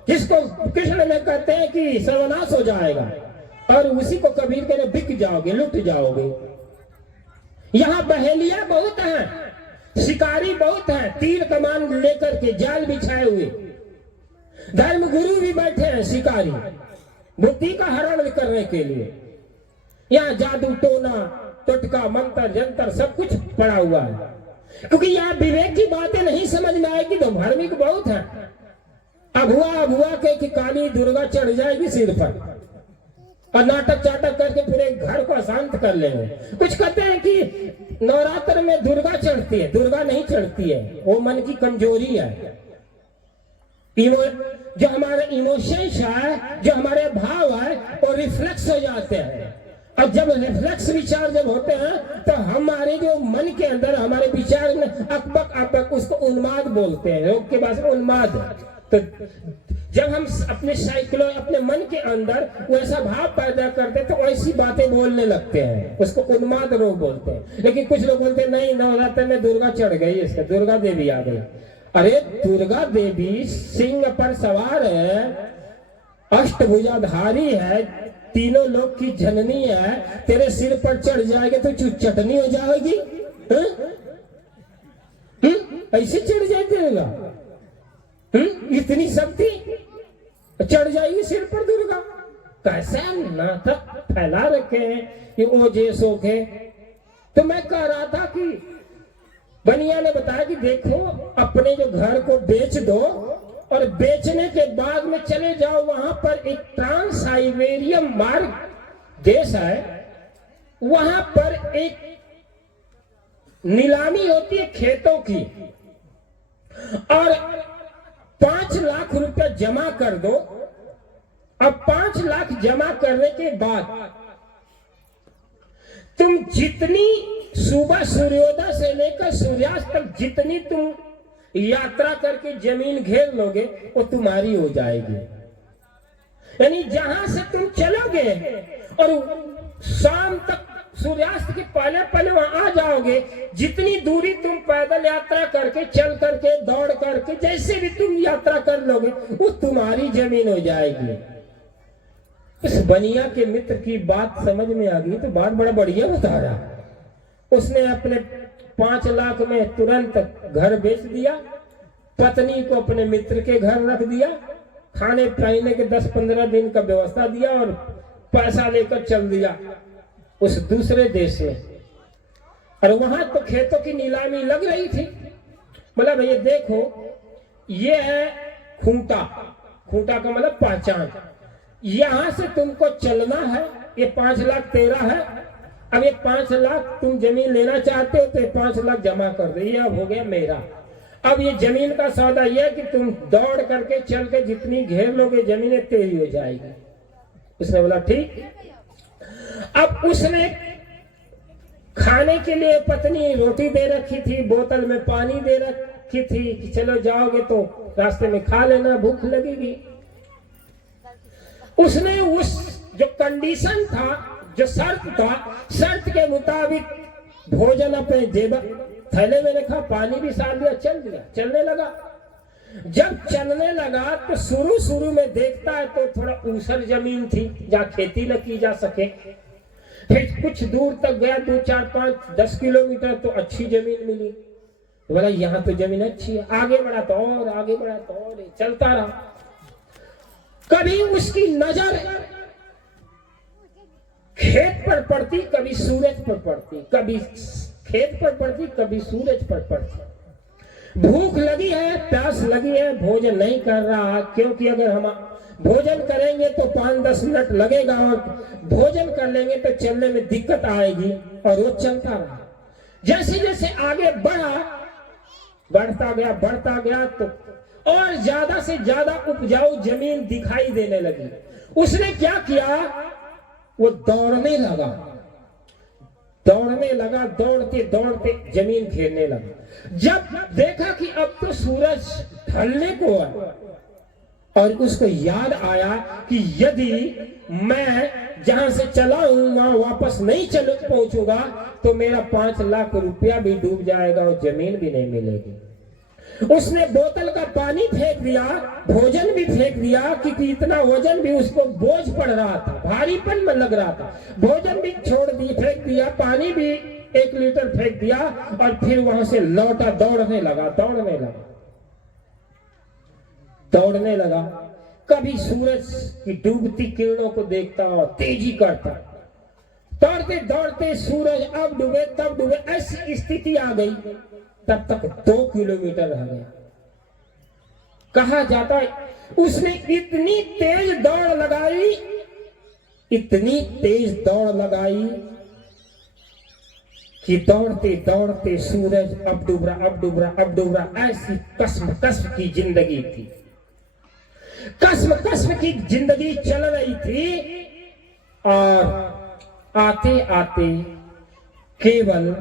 जिसको कृष्ण में कहते हैं कि सर्वनाश हो जाएगा, और उसी को कबीर कहते बिक जाओगे, लुट जाओगे। यहां बहेलिया बहुत हैं, शिकारी बहुत हैं, तीर कमान लेकर के जाल बिछाए हुए। धर्म गुरु भी बैठे हैं शिकारी, बुद्धि का हरण करने के लिए। यहाँ जादू टोना टोटका मंत्र जंतर सब कुछ पड़ा हुआ है, क्योंकि यहाँ विवेक की बातें नहीं समझ में आएगी तो धार्मिक बहुत है। अभुआ के कि काली दुर्गा चढ़ जाएगी सिर पर, और नाटक चाटक करके पूरे घर को अशांत कर लेंगे। कुछ कहते हैं कि नवरात्र में दुर्गा चढ़ती है, दुर्गा नहीं चढ़ती है, वो मन की कमजोरी है। जो हमारे इमोशंस है, जो हमारे भाव है, वो रिफ्लेक्स हो जाते हैं, और जब रिफ्लेक्स विचार जब होते हैं तो हमारे जो मन के अंदर हमारे विचार में अकबक अकबक, उसको उन्माद बोलते हैं, रोग के बाद उन्माद। तो जब हम अपने साइकिलों अपने मन के अंदर वैसा भाव पैदा करते तो ऐसी बातें बोलने लगते हैं, उसको उन्माद रोग बोलते हैं। लेकिन कुछ लोग बोलते हैं नहीं, नवरात्र में दुर्गा चढ़ गई, इसका दुर्गा देवी आ गई। अरे दुर्गा देवी सिंह पर सवार है, अष्टभुजाधारी है, तीनों लोक की जननी है, तेरे सिर पर चढ़ जाएगी तो चटनी हो जाएगी। ऐसे चढ़ जाए दुर्गा, इतनी शक्ति चढ़ जाएगी सिर पर दुर्गा। कैसा नाटक फैला रखे हैं कि ओ जे सोखे। तो मैं कह रहा था कि बनिया ने बताया कि देखो अपने जो घर को बेच दो और बेचने के बाद में चले जाओ, वहां पर एक ट्रांस साइबेरियन मार्ग देश है, वहां पर एक नीलामी होती है खेतों की, और 5 लाख रुपया जमा कर दो। अब 5 लाख जमा करने के बाद तुम जितनी सुबह सूर्योदय से लेकर सूर्यास्त तक जितनी तुम यात्रा करके जमीन घेर लोगे वो तुम्हारी हो जाएगी। यानी जहां से तुम चलोगे और शाम तक सूर्यास्त के पहले पहले वहां आ जाओगे, जितनी दूरी तुम पैदल यात्रा करके चल करके दौड़ करके जैसे भी तुम यात्रा कर लोगे वो तुम्हारी जमीन हो जाएगी। इस बनिया के मित्र की बात समझ में आ गई तो बात बड़ा बढ़िया बता रहा। उसने अपने 5 लाख में तुरंत घर बेच दिया, पत्नी को अपने मित्र के घर रख दिया, खाने पीने के 10-15 दिन का व्यवस्था दिया और पैसा लेकर चल दिया उस दूसरे देश में। और वहां तो खेतों की नीलामी लग रही थी। मतलब ये देखो, ये है खूंटा, खूंटा का मतलब पहचान। यहां से तुमको चलना है, ये 5 लाख तेरा है। अब ये 5 लाख तुम जमीन लेना चाहते हो तो ये 5 लाख जमा कर दो, ये अब हो गया मेरा। अब ये जमीन का सौदा यह है कि तुम दौड़ करके चल के जितनी घेर लोगे जमीन तेरी हो जाएगी। उसने बोला ठीक। अब उसने खाने के लिए पत्नी रोटी दे रखी थी, बोतल में पानी दे रखी थी कि चलो जाओगे तो रास्ते में खा लेना, भूख लगेगी। उसने उस जो कंडीशन था, जो शर्त था, शर्त के मुताबिक भोजन अपने जेब थैले में रखा, पानी भी साथ दिया, चल दिया, चलने लगा। जब चलने लगा तो शुरू में देखता है तो थोड़ा ऊसर जमीन थी जहाँ खेती न की जा सके। फिर कुछ दूर तक गया, 2, 4, 5, 10 किलोमीटर तो अच्छी जमीन मिली। तो बोला यहाँ तो जमीन अच्छी है। आगे बढ़ा तो और आगे बढ़ा तो और, चलता रहा। कभी उसकी नजर खेत पर पड़ती, कभी सूरज पर पड़ती, कभी खेत पर पड़ती, कभी सूरज पर पड़ती। भूख लगी है, प्यास लगी है, भोजन नहीं कर रहा, क्योंकि अगर हम भोजन करेंगे तो 5-10 मिनट लगेगा और भोजन कर लेंगे तो चलने में दिक्कत आएगी। और वो चलता रहा। जैसे जैसे आगे बढ़ता गया तो और ज्यादा से ज्यादा उपजाऊ जमीन दिखाई देने लगी। उसने क्या किया, वो दौड़ने लगा, दौड़ते दौड़ते जमीन घेरने लगा। जब देखा कि अब तो सूरज ढलने को है और उसको याद आया कि यदि मैं जहां से चला हूं वहां वापस नहीं पहुंचूंगा तो मेरा 5 लाख रुपया भी डूब जाएगा और जमीन भी नहीं मिलेगी। उसने बोतल का पानी फेंक दिया, भोजन भी फेंक दिया, क्योंकि इतना वजन भी उसको बोझ पड़ रहा था, भारीपन में लग रहा था। भोजन भी छोड़ दी, फेंक दिया, पानी भी 1 लीटर फेंक दिया और फिर वहां से लौटा, दौड़ने लगा। कभी सूरज की डूबती किरणों को देखता और तेजी करता, दौड़ते दौड़ते सूरज अब डूबे तब डूबे, ऐसी स्थिति आ गई। तब तक 2 किलोमीटर रह गया। कहा जाता है उसने इतनी तेज दौड़ लगाई कि दौड़ते दौड़ते सूरज अब डूब रहा, ऐसी कसम की जिंदगी थी, कसम की जिंदगी चल रही थी। और आते आते केवल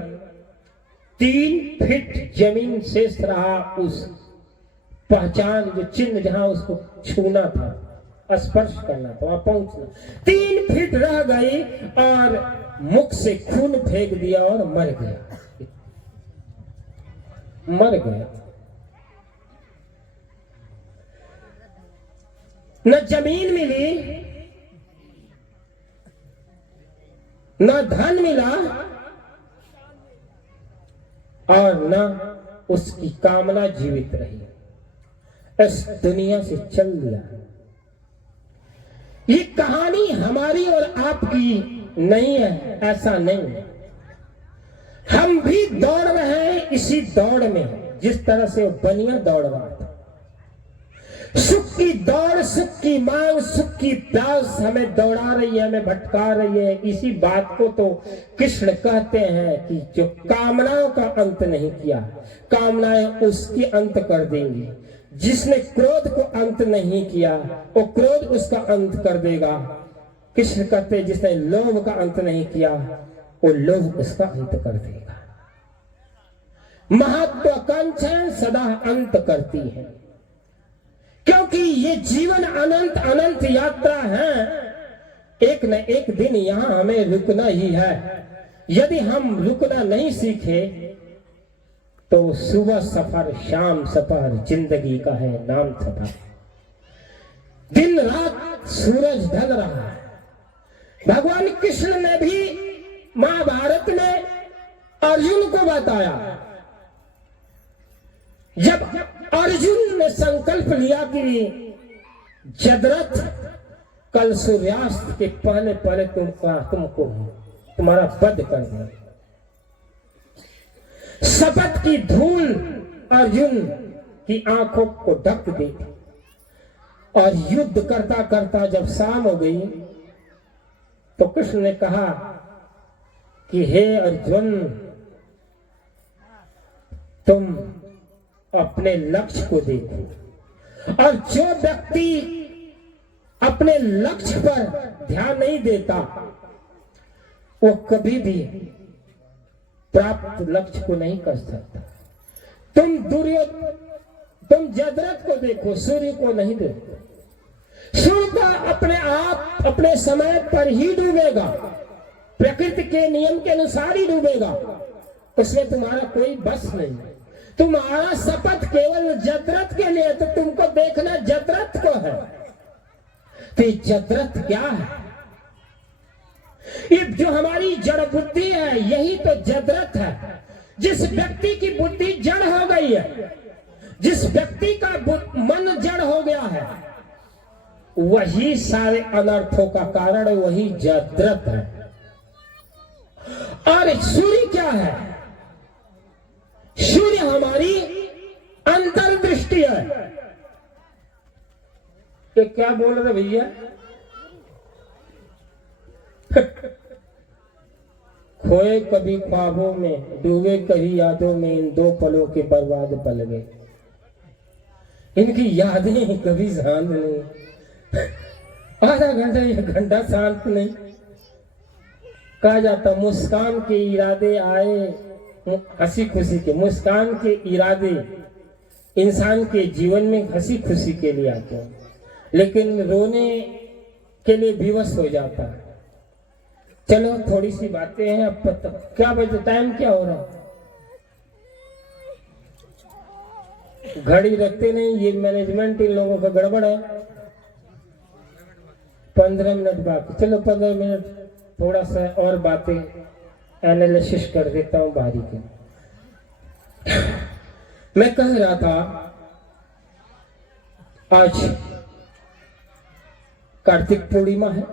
3 फीट जमीन शेष रहा। उस पहचान जो चिन्ह जहां उसको छूना था, स्पर्श करना था, वहां पहुंचना, 3 फीट रह गई और मुख से खून फेंक दिया और मर गया। मर गया। न जमीन मिली, न धन मिला और न उसकी कामना जीवित रही। इस दुनिया से चल दिया। ये कहानी हमारी और आपकी नहीं है, ऐसा नहीं। हम भी दौड़ रहे हैं इसी दौड़ में, जिस तरह से वो बनिया दौड़ रहा था। सुख की दौड़, सुख की मांग, सुख की प्यास हमें दौड़ा रही है, हमें भटका रही है। इसी बात को तो कृष्ण कहते हैं कि जो कामनाओं का अंत नहीं किया, कामनाएं उसकी अंत कर देंगी। जिसने क्रोध को अंत नहीं किया, वो क्रोध उसका अंत कर देगा। कृष्ण कहते हैं जिसने लोभ का अंत नहीं किया, वो लोभ उसका अंत कर देगा। महत्वाकांक्षाएं सदा अंत करती हैं, क्योंकि ये जीवन अनंत अनंत यात्रा है। एक न एक दिन यहां हमें रुकना ही है। यदि हम रुकना नहीं सीखे तो सुबह सफर, शाम सफर, जिंदगी का है नाम सफर। दिन रात सूरज ढल रहा है। भगवान कृष्ण ने भी महाभारत में अर्जुन को बताया। जब अर्जुन ने संकल्प लिया कि जदरथ कल सूर्यास्त के पहले पहले तुमको तुम्हारा वध कर दे, शपथ की धूल अर्जुन की आंखों को ढक दी। और युद्ध करता करता जब शाम हो गई तो कृष्ण ने कहा कि हे अर्जुन, तुम अपने लक्ष्य को देखो। और जो व्यक्ति अपने लक्ष्य पर ध्यान नहीं देता, वो कभी भी प्राप्त लक्ष्य को नहीं कर सकता। तुम जदरथ को देखो, सूर्य को नहीं देखो। सूर्य का अपने आप अपने समय पर ही डूबेगा, प्रकृति के नियम के अनुसार ही डूबेगा। उसमें तुम्हारा कोई बस नहीं। तुम्हारा शपथ केवल जदरथ के लिए, तो तुमको देखना जदरथ को है। तो जदरथ क्या है? ये जो हमारी जड़ बुद्धि है, यही तो जदरथ है। जिस व्यक्ति की बुद्धि जड़ हो गई है, जिस व्यक्ति का मन जड़ हो गया है, वही सारे अनर्थों का कारण, वही जदरथ है। और सूर्य क्या है? सूर्य हमारी अंतर्दृष्टि है। ये क्या बोल रहे भैया? खोए कभी ख्वाबों में, डूबे कभी यादों में, इन 2 पलों के बर्बाद पल गए। इनकी यादें कभी शांत नहीं। आधा घंटा या घंटा शांत नहीं। कहा जाता मुस्कान के इरादे आए, हंसी खुशी के, मुस्कान के इरादे इंसान के जीवन में हंसी खुशी के लिए आते हैं, लेकिन रोने के लिए विवश हो जाता है। चलो थोड़ी सी बातें हैं। अब पता क्या बजे, टाइम क्या हो रहा? घड़ी रखते नहीं, ये मैनेजमेंट इन लोगों का गड़बड़ है। 15 मिनट बाकी। चलो 15 मिनट थोड़ा सा और बातें एनालिसिस कर देता हूं बारीकी। मैं कह रहा था आज कार्तिक पूर्णिमा है।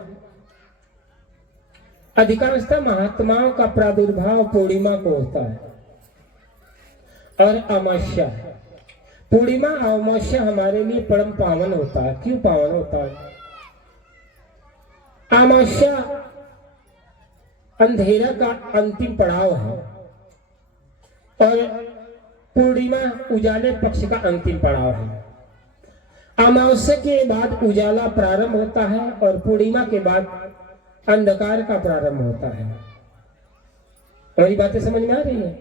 अधिकांशतः महात्माओं का प्रादुर्भाव पूर्णिमा को होता है और अमावस्या। पूर्णिमा अमावस्या हमारे लिए परम पावन होता है। क्यों पावन होता है? अमावस्या अंधेरा का अंतिम पड़ाव है और पूर्णिमा उजाले पक्ष का अंतिम पड़ाव है। अमावस्या के बाद उजाला प्रारंभ होता है और पूर्णिमा के बाद अंधकार का प्रारंभ होता है। हमारी बातें समझ में आ रही है?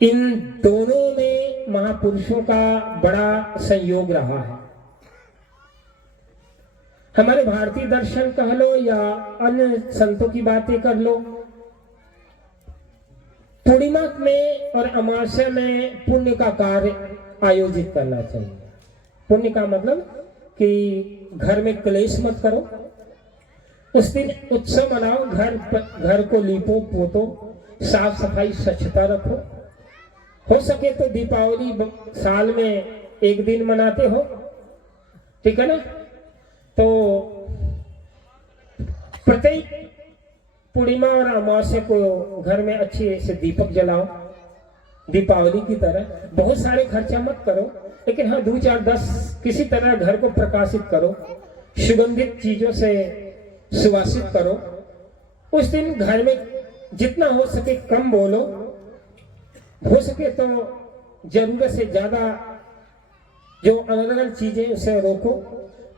इन दोनों में महापुरुषों का बड़ा संयोग रहा है। हमारे भारतीय दर्शन कह लो या अन्य संतों की बातें कर लो, पूर्णिमा में और अमावस्या में पुण्य का कार्य आयोजित करना चाहिए। पुण्य का मतलब कि घर में क्लेश मत करो, उस दिन उत्सव मनाओ, घर को लीपो पोतो, साफ सफाई स्वच्छता रखो। हो सके तो दीपावली साल में एक दिन मनाते हो, ठीक है ना? तो प्रत्येक पूर्णिमा और अमावस्या को घर में अच्छे से दीपक जलाओ, दीपावली की तरह। बहुत सारे खर्चा मत करो, लेकिन हाँ 2 4 10 किसी तरह घर को प्रकाशित करो, सुगंधित चीजों से सुवासित करो। उस दिन घर में जितना हो सके कम बोलो, हो सके तो जरूरत से ज्यादा जो अनर्गल चीजें उसे रोको।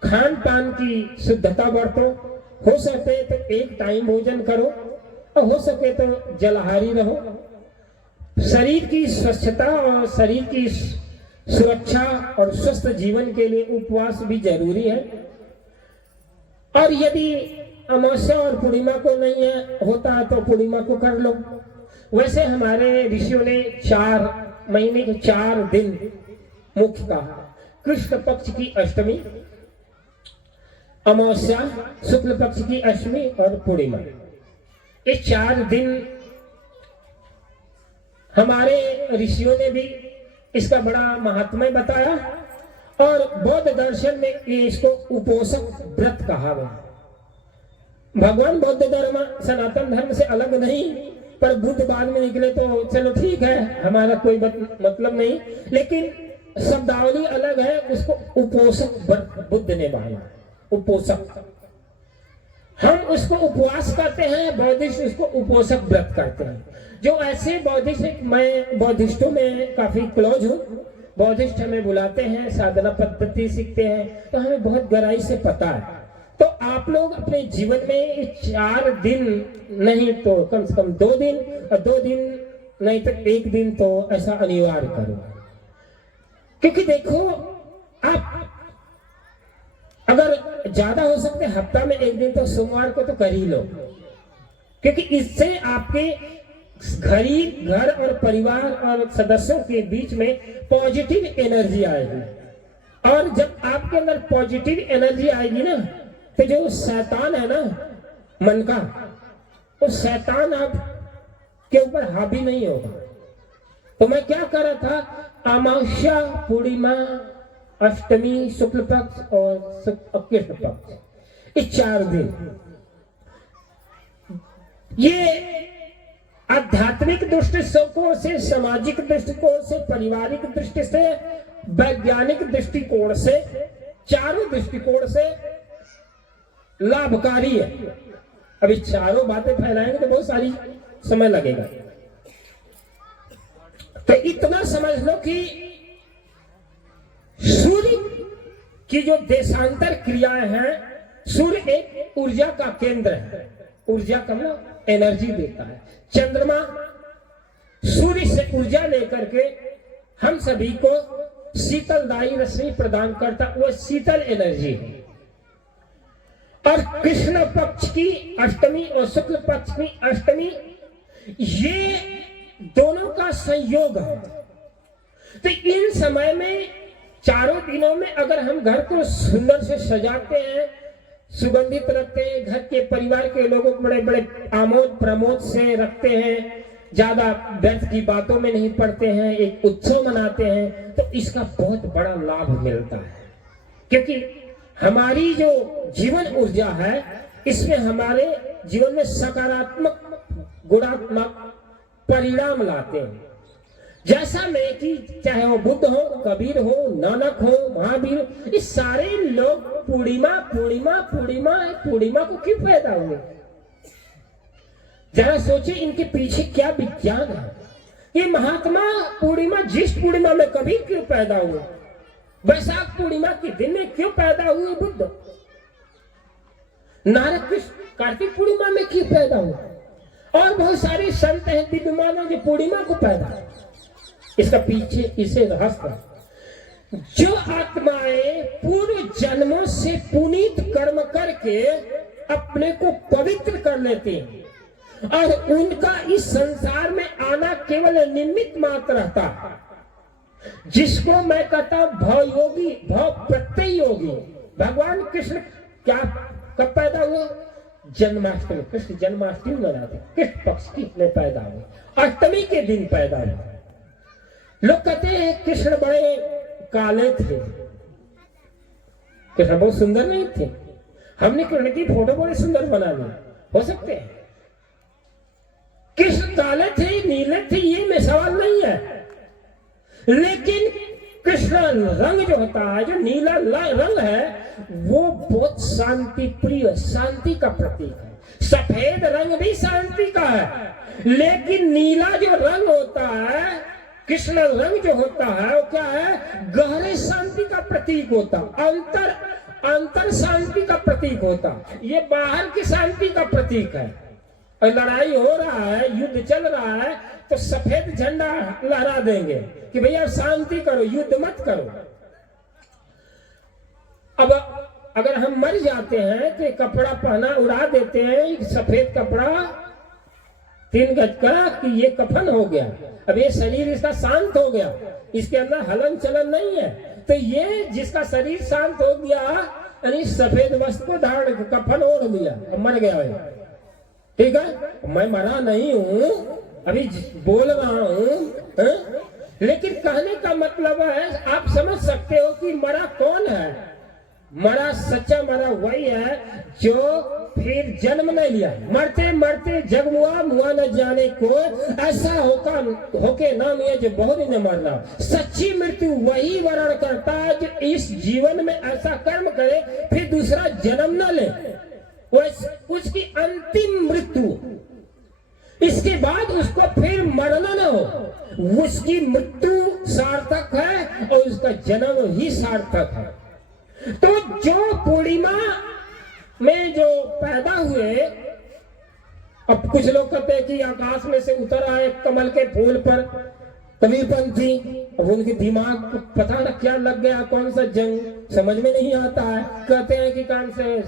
खान पान की शुद्धता बरतो, हो सके तो एक टाइम भोजन करो और हो सके तो जलाहारी रहो। शरीर की स्वच्छता और शरीर की सुरक्षा और स्वस्थ जीवन के लिए उपवास भी जरूरी है। और यदि अमावस्या और पूर्णिमा को नहीं है होता है तो पूर्णिमा को कर लो। वैसे हमारे ऋषियों ने 4 महीने के 4 दिन मुख्य कहा। कृष्ण पक्ष की अष्टमी, अमावस्या, शुक्ल पक्ष की अष्टमी और पूर्णिमा, ये 4 दिन हमारे ऋषियों ने भी इसका बड़ा महात्म्य बताया। और बौद्ध दर्शन में ये इसको उपोषक व्रत कहा गया। भगवान बौद्ध धर्म सनातन धर्म से अलग नहीं, पर बुद्ध बाद में निकले तो चलो ठीक है, हमारा कोई मतलब नहीं, लेकिन शब्दावली अलग है। उसको उपोषक व्रत बुद्ध ने माना, उपोषक। हम उसको उपवास करते हैं, बौद्धिस्ट उसको उपोषक व्रत करते हैं। जो ऐसे बौद्धिस्ट, मैं बौद्धिस्टों में काफी क्लोज हूँ, बौद्धिस्ट हमें बुलाते हैं, साधना पद्धति सीखते हैं, तो हमें बहुत गहराई से पता है। तो आप लोग अपने जीवन में 4 दिन नहीं तो कम से कम 2 दिन, और 2 दिन नहीं तो 1 दिन तो ऐसा अनिवार्य करो। क्योंकि देखो, आप अगर ज्यादा हो सकते हफ्ता में 1 दिन तो सोमवार को तो कर ही लो, क्योंकि इससे आपके घर और परिवार और सदस्यों के बीच में पॉजिटिव एनर्जी आएगी। और जब आपके अंदर पॉजिटिव एनर्जी आएगी ना, तो जो शैतान है ना मन का, वो शैतान आप के ऊपर हावी नहीं होगा। तो मैं क्या कर रहा था, अमावस्या, पूर्णिमा, अष्टमी, शुक्ल पक्ष और कृष्ण पक्ष, ये 4 दिन, ये आध्यात्मिक दृष्टिकोण से, सामाजिक दृष्टिकोण से, पारिवारिक दृष्टि से, वैज्ञानिक दृष्टिकोण से, चारों दृष्टिकोण से लाभकारी है। अभी चारों बातें फैलाएंगे तो बहुत सारी समय लगेगा। तो इतना समझ लो कि सूर्य की जो देशांतर क्रियाएं हैं, सूर्य एक ऊर्जा का केंद्र है। ऊर्जा का मतलब एनर्जी देता है। चंद्रमा सूर्य से ऊर्जा लेकर के हम सभी को शीतलदायी रश्मि प्रदान करता, वो शीतल एनर्जी है। और कृष्ण पक्ष की अष्टमी और शुक्ल पक्ष की अष्टमी, ये दोनों का संयोग है। तो इन समय में, चारों दिनों में अगर हम घर को सुंदर से सजाते हैं, सुगंधित रखते हैं, घर के परिवार के लोगों को बड़े बड़े आमोद प्रमोद से रखते हैं, ज्यादा व्यर्थ की बातों में नहीं पड़ते हैं, एक उत्सव मनाते हैं, तो इसका बहुत बड़ा लाभ मिलता है। क्योंकि हमारी जो जीवन ऊर्जा है, इसमें हमारे जीवन में सकारात्मक गुणात्मक परिणाम लाते हैं। जैसा में कि चाहे वो बुद्ध हो, कबीर हो, नानक हो, महावीर हो, ये सारे लोग पूर्णिमा पूर्णिमा पूर्णिमा पूर्णिमा को क्यों पैदा हुए? जरा सोचे इनके पीछे क्या विज्ञान है। ये महात्मा पूर्णिमा, ज्येष्ठ पूर्णिमा में कबीर क्यों पैदा हुए? वैशाख पूर्णिमा के दिन में क्यों पैदा हुए बुद्ध? नारद कृष्ण कार्तिक पूर्णिमा में क्यों पैदा हुआ और बहुत सारे संत हैं दिव्य मानव जो पूर्णिमा को पैदा हुआ। इसका पीछे इसे रहस्य, जो आत्माएं पूर्व जन्मों से पुनीत कर्म करके अपने को पवित्र कर लेती हैं और उनका इस संसार में आना केवल निमित्त मात्र रहता है, जिसको मैं कहता हूं भवयोगी, भव प्रत्यय योगी। भगवान कृष्ण क्या कब पैदा हुए? जन्माष्टमी, कृष्ण जन्माष्टमी मनाते, कृष्ण पक्ष की में पैदा हुए, अष्टमी के दिन पैदा हुए। लोग कहते हैं कृष्ण बड़े काले थे, कृष्ण बहुत सुंदर नहीं थे। हमने कृष्ण की फोटो बड़े सुंदर बना ली, हो सकते हैं कृष्ण काले थे नीले थे, ये में सवाल नहीं है, लेकिन कृष्ण रंग जो होता है, जो नीला रंग है, वो बहुत शांति प्रिय, शांति का प्रतीक है। सफेद रंग भी शांति का है, लेकिन नीला जो रंग होता है, कृष्ण रंग जो होता है, वो क्या है? गहरे शांति का प्रतीक होता, अंतर शांति का प्रतीक होता। ये बाहर की शांति का प्रतीक है। और लड़ाई हो रहा है, युद्ध चल रहा है, तो सफेद झंडा लहरा देंगे कि भैया शांति करो, युद्ध मत करो। अब अगर हम मर जाते हैं तो कपड़ा पहना उड़ा देते हैं, सफेद कपड़ा 3 गज का, कि ये कफन हो गया। अब ये शरीर इसका शांत हो गया, इसके अंदर हलन चलन नहीं है, तो ये जिसका शरीर शांत हो गया, यानी सफेद वस्त्र को धारण कफन ओढ़ लिया, मर गया है। ठीक है, मैं मरा नहीं हूं, अभी बोल रहा हूं, लेकिन कहने का मतलब है, आप समझ सकते हो कि मरा कौन है? मरा, सच्चा मरा वही है जो फिर जन्म नहीं लिया। मरते मरते जग मुआ न जाने को, ऐसा होके नाम है जो बहुत ही न मरना। सच्ची मृत्यु वही वर्ण करता है जो इस जीवन में ऐसा कर्म करे फिर दूसरा जन्म न ले, उसकी अंतिम मृत्यु, इसके बाद उसको फिर मरना न हो, उसकी मृत्यु सार्थक है और उसका जन्म ही सार्थक है। तो जो पूर्णिमा में जो पैदा हुए, अब कुछ लोग कहते हैं कि आकाश में से उतर आए कमल के फूल पर कबीरपंथी, अब उनके दिमाग को पता न क्या लग गया, कौन सा जंग समझ में नहीं आता है। कहते हैं कि कौन से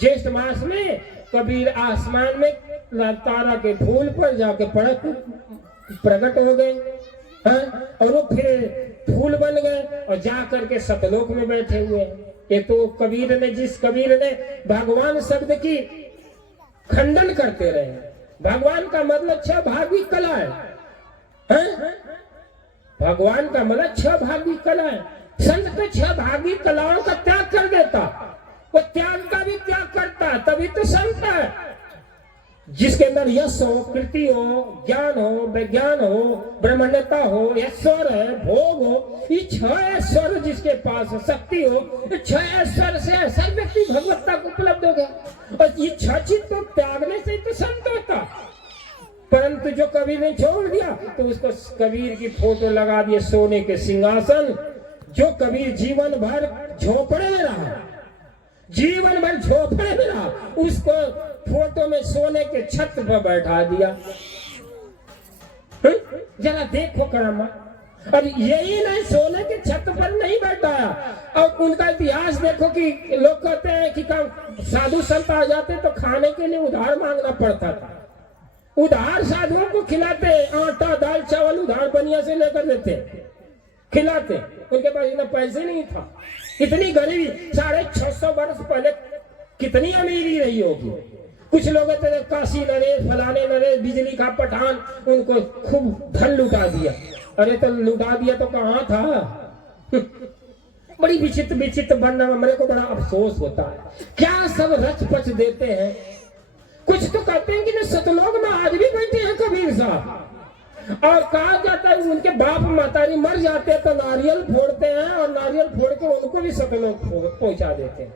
ज्येष्ठ मास में कबीर आसमान में तारा के फूल पर जाके प्रकट हो गए, और वो फिर फूल बन गए और जा करके सतलोक में बैठे हुए। ये तो जिस कबीर ने भगवान शब्द की खंडन करते रहे। भगवान का मतलब 6 भागी कला है, भगवान का मतलब 6 भागी कला है। संत तो 6 भागी कलाओं का त्याग कर देता, वो त्याग का भी त्याग करता, तभी तो संत है। जिसके अंदर यश हो, कृति हो, ज्ञान हो, विज्ञान हो, ब्रह्मण्यता हो, ऐश्वर्य है, भोग हो, ये 6 ऐश्वर्य जिसके पास शक्ति हो, 6 ऐश्वर्य से सब व्यक्ति भगवत्ता को उपलब्ध हो गया। और ये 6 चीज तो त्यागने से तो संत होता, परंतु जो कबीर ने छोड़ दिया तो उसको कबीर की फोटो लगा दिए सोने के सिंहासन। जो कबीर जीवन भर झोपड़े में रहा, जीवन भर झोपड़े में रहा, उसको फोटो में सोने के छत पर बैठा दिया। जरा देखो करामा। और यही नहीं, सोने के छत पर नहीं बैठाया। और उनका इतिहास देखो कि लोग कहते हैं कि साधु संत आ जाते तो खाने के लिए उधार मांगना पड़ता था। उधार साधुओं को खिलाते, आटा दाल चावल उधार बनिया से लेकर देते, खिलाते। उनके पास इतना पैसे नहीं था, इतनी गरीबी। 650 वर्ष पहले कितनी अमीरी रही होगी। कुछ लोग थे काशी नरेश, फलाने नरेश, बिजली का पठान, उनको खूब धन लुटा दिया। अरे तो लुटा दिया तो कहाँ था? बड़ी विचित्र विचित्र बनना, मेरे को बड़ा अफसोस होता है। क्या सब रच पच देते हैं। कुछ तो कहते हैं कि सतलोक में आज भी बैठे हैं कबीर साहब, और कहा जाता है उनके बाप मातारी मर जाते हैं तो नारियल फोड़ते हैं, और नारियल फोड़ के उनको भी सतलोक पहुंचा देते हैं।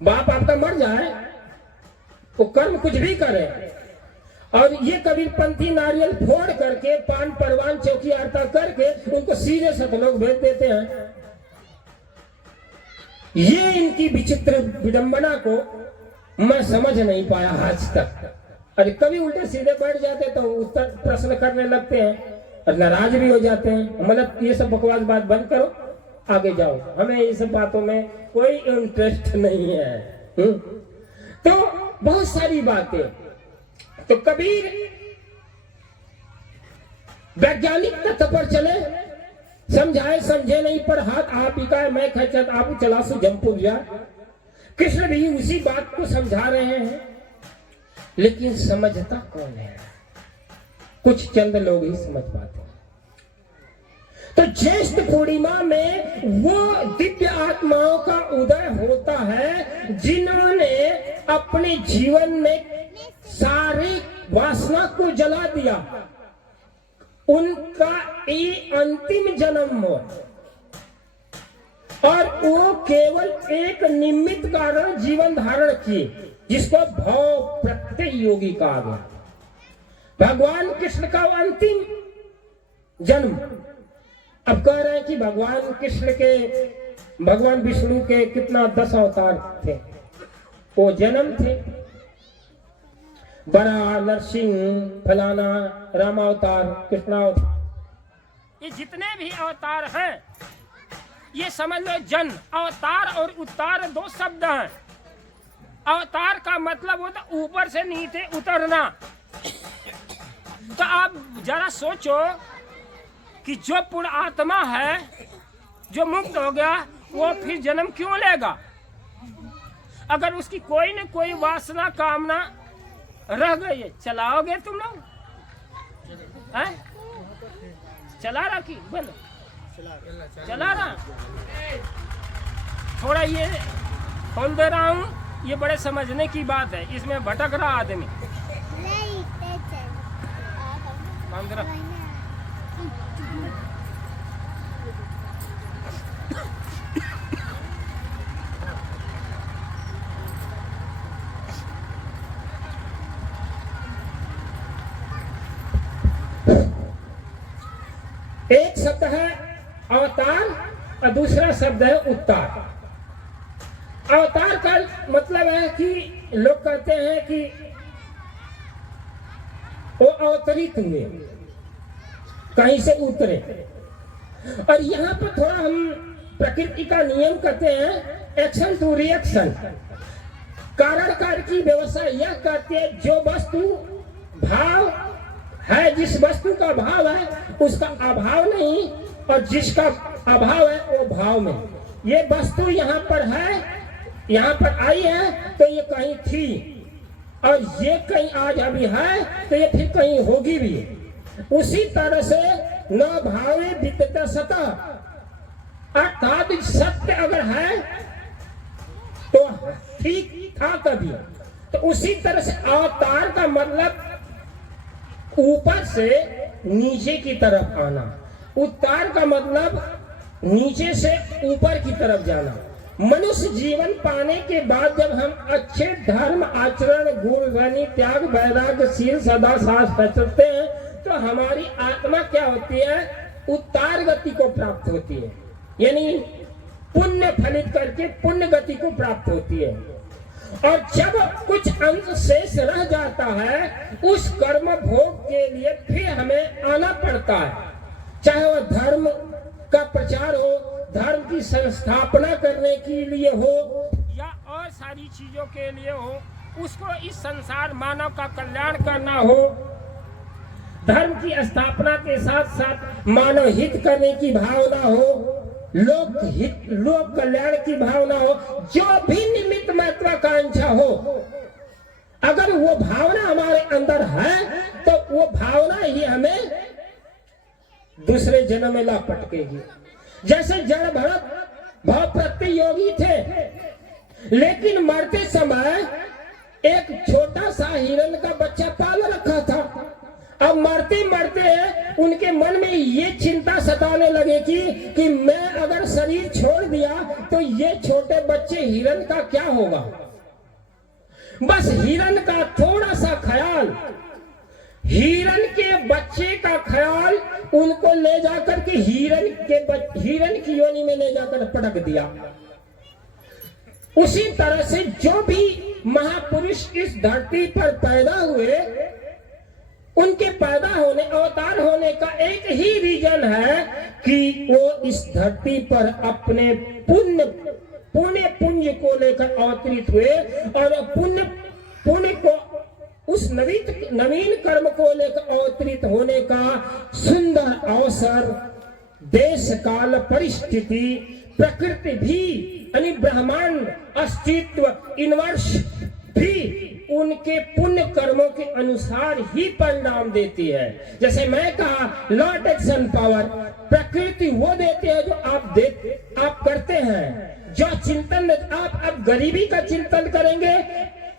बाप आपका मर जाए, वो कर्म कुछ भी करे, और ये कबीरपंथी नारियल फोड़ करके पान परवान चौकी आरता करके उनको सीधे सतलोक भेज देते हैं। ये इनकी विचित्र विडंबना को मैं समझ नहीं पाया आज तक। अरे कभी उल्टे सीधे बैठ जाते तो उत्तर प्रश्न करने लगते हैं और नाराज भी हो जाते हैं। मतलब ये सब बकवास बात बंद करो, आगे जाओ, हमें ये सब बातों में कोई इंटरेस्ट नहीं है। तो बहुत सारी बातें, तो कबीर वैज्ञानिक तथ्य पर चले, समझाए समझे नहीं पर हाथ आप ही का मैं खचत आप चलासु जमपुर जा। कृष्ण भी उसी बात को समझा रहे हैं, लेकिन समझता कौन है? कुछ चंद लोग ही समझ पाते हैं। तो ज्येष्ठ पूर्णिमा में वो दिव्य आत्माओं का उदय होता है जिन्होंने अपने जीवन में सारी वासना को जला दिया। उनका ये अंतिम जन्म हो और वो केवल एक निमित्त कारण जीवन धारण किए, जिसको भाव प्रत्यय योगी कहा गया। भगवान कृष्ण का अंतिम जन्म, अब कह रहे हैं कि भगवान कृष्ण के, भगवान विष्णु के कितना 10 अवतार थे, वो जन्म थे। बड़ा, नरसिंह, फलाना, रामावतार, कृष्णावतार, ये जितने भी अवतार हैं, ये समझ लो जन्म। अवतार और उतार दो शब्द हैं। अवतार का मतलब होता ऊपर से नीचे उतरना। तो आप जरा सोचो कि जो पूर्ण आत्मा है, जो मुक्त हो गया, वो फिर जन्म क्यों लेगा? अगर उसकी कोई न कोई वासना कामना रह गई है, चलाओगे तुम लोग? चला रहा कि बोलो चला रहा? थोड़ा ये खोल दे रहा हूँ, ये बड़े समझने की बात है, इसमें भटक रहा आदमी। एक शब्द है अवतार और दूसरा शब्द है उत्तार। अवतार का मतलब है कि लोग कहते हैं कि वो अवतरित हुए, कहीं से उतरे। और यहाँ पर थोड़ा हम प्रकृति का नियम कहते हैं एक्शन टू रिएक्शन। कारण कार्य की व्यवस्था यह कहती है, जो वस्तु भाव है, जिस वस्तु का भाव है उसका अभाव नहीं, और जिसका अभाव है वो भाव में। ये वस्तु यहाँ पर है, यहाँ पर आई है तो ये कहीं थी, और ये कहीं आज अभी है तो ये फिर कहीं होगी भी। उसी तरह से न भावे विद्यते सतः, अर्थात सत्य अगर है तो ठीक था कभी। तो उसी तरह से अवतार का मतलब ऊपर से नीचे की तरफ आना, उत्तार का मतलब नीचे से ऊपर की तरफ जाना। मनुष्य जीवन पाने के बाद जब हम अच्छे धर्म आचरण गुण वाणी त्याग वैराग्य शील सदा साथ रचते हैं तो हमारी आत्मा क्या होती है? उत्तार गति को प्राप्त होती है, यानी पुण्य फलित करके पुण्य गति को प्राप्त होती है। और जब कुछ अंश शेष रह जाता है उस कर्म भोग के लिए फिर हमें आना पड़ता है, चाहे वह धर्म का प्रचार हो, धर्म की संस्थापना करने के लिए हो, या और सारी चीजों के लिए हो, उसको इस संसार मानव का कल्याण करना हो, धर्म की स्थापना के साथ साथ मानव हित करने की भावना हो, लोक हित लोक कल्याण की भावना हो, जो भी निमित्त महत्वाकांक्षा हो, अगर वो भावना हमारे अंदर है तो वो भावना ही हमें दूसरे जन्म में ला पटकेगी। जैसे जड़ भरत भाव प्रत्यय योगी थे, लेकिन मरते समय एक छोटा सा हिरण का बच्चा पाल रखा था। अब मरते मरते उनके मन में ये चिंता सताने लगे कि मैं अगर शरीर छोड़ दिया तो ये छोटे बच्चे हिरण का क्या होगा। बस हिरण का थोड़ा सा ख्याल, हिरण के बच्चे का ख्याल उनको ले जाकर के हिरण की योनि में ले जाकर पटक दिया। उसी तरह से जो भी महापुरुष इस धरती पर पैदा हुए, उनके पैदा होने, अवतार होने का एक ही रीजन है कि वो इस धरती पर अपने पुण्य को लेकर अवतरित हुए और पुण्य को, उस नवीन कर्म को लेकर अवतरित होने का सुंदर अवसर देश काल परिस्थिति प्रकृति भी यानी ब्रह्मांड अस्तित्व यूनिवर्स भी उनके पुण्य कर्मों के अनुसार ही परिणाम देती है। जैसे मैं कहा लॉ एक्शन पावर, प्रकृति वो देते हैं जो आप करते हैं। जो चिंतन आप अब गरीबी का चिंतन करेंगे,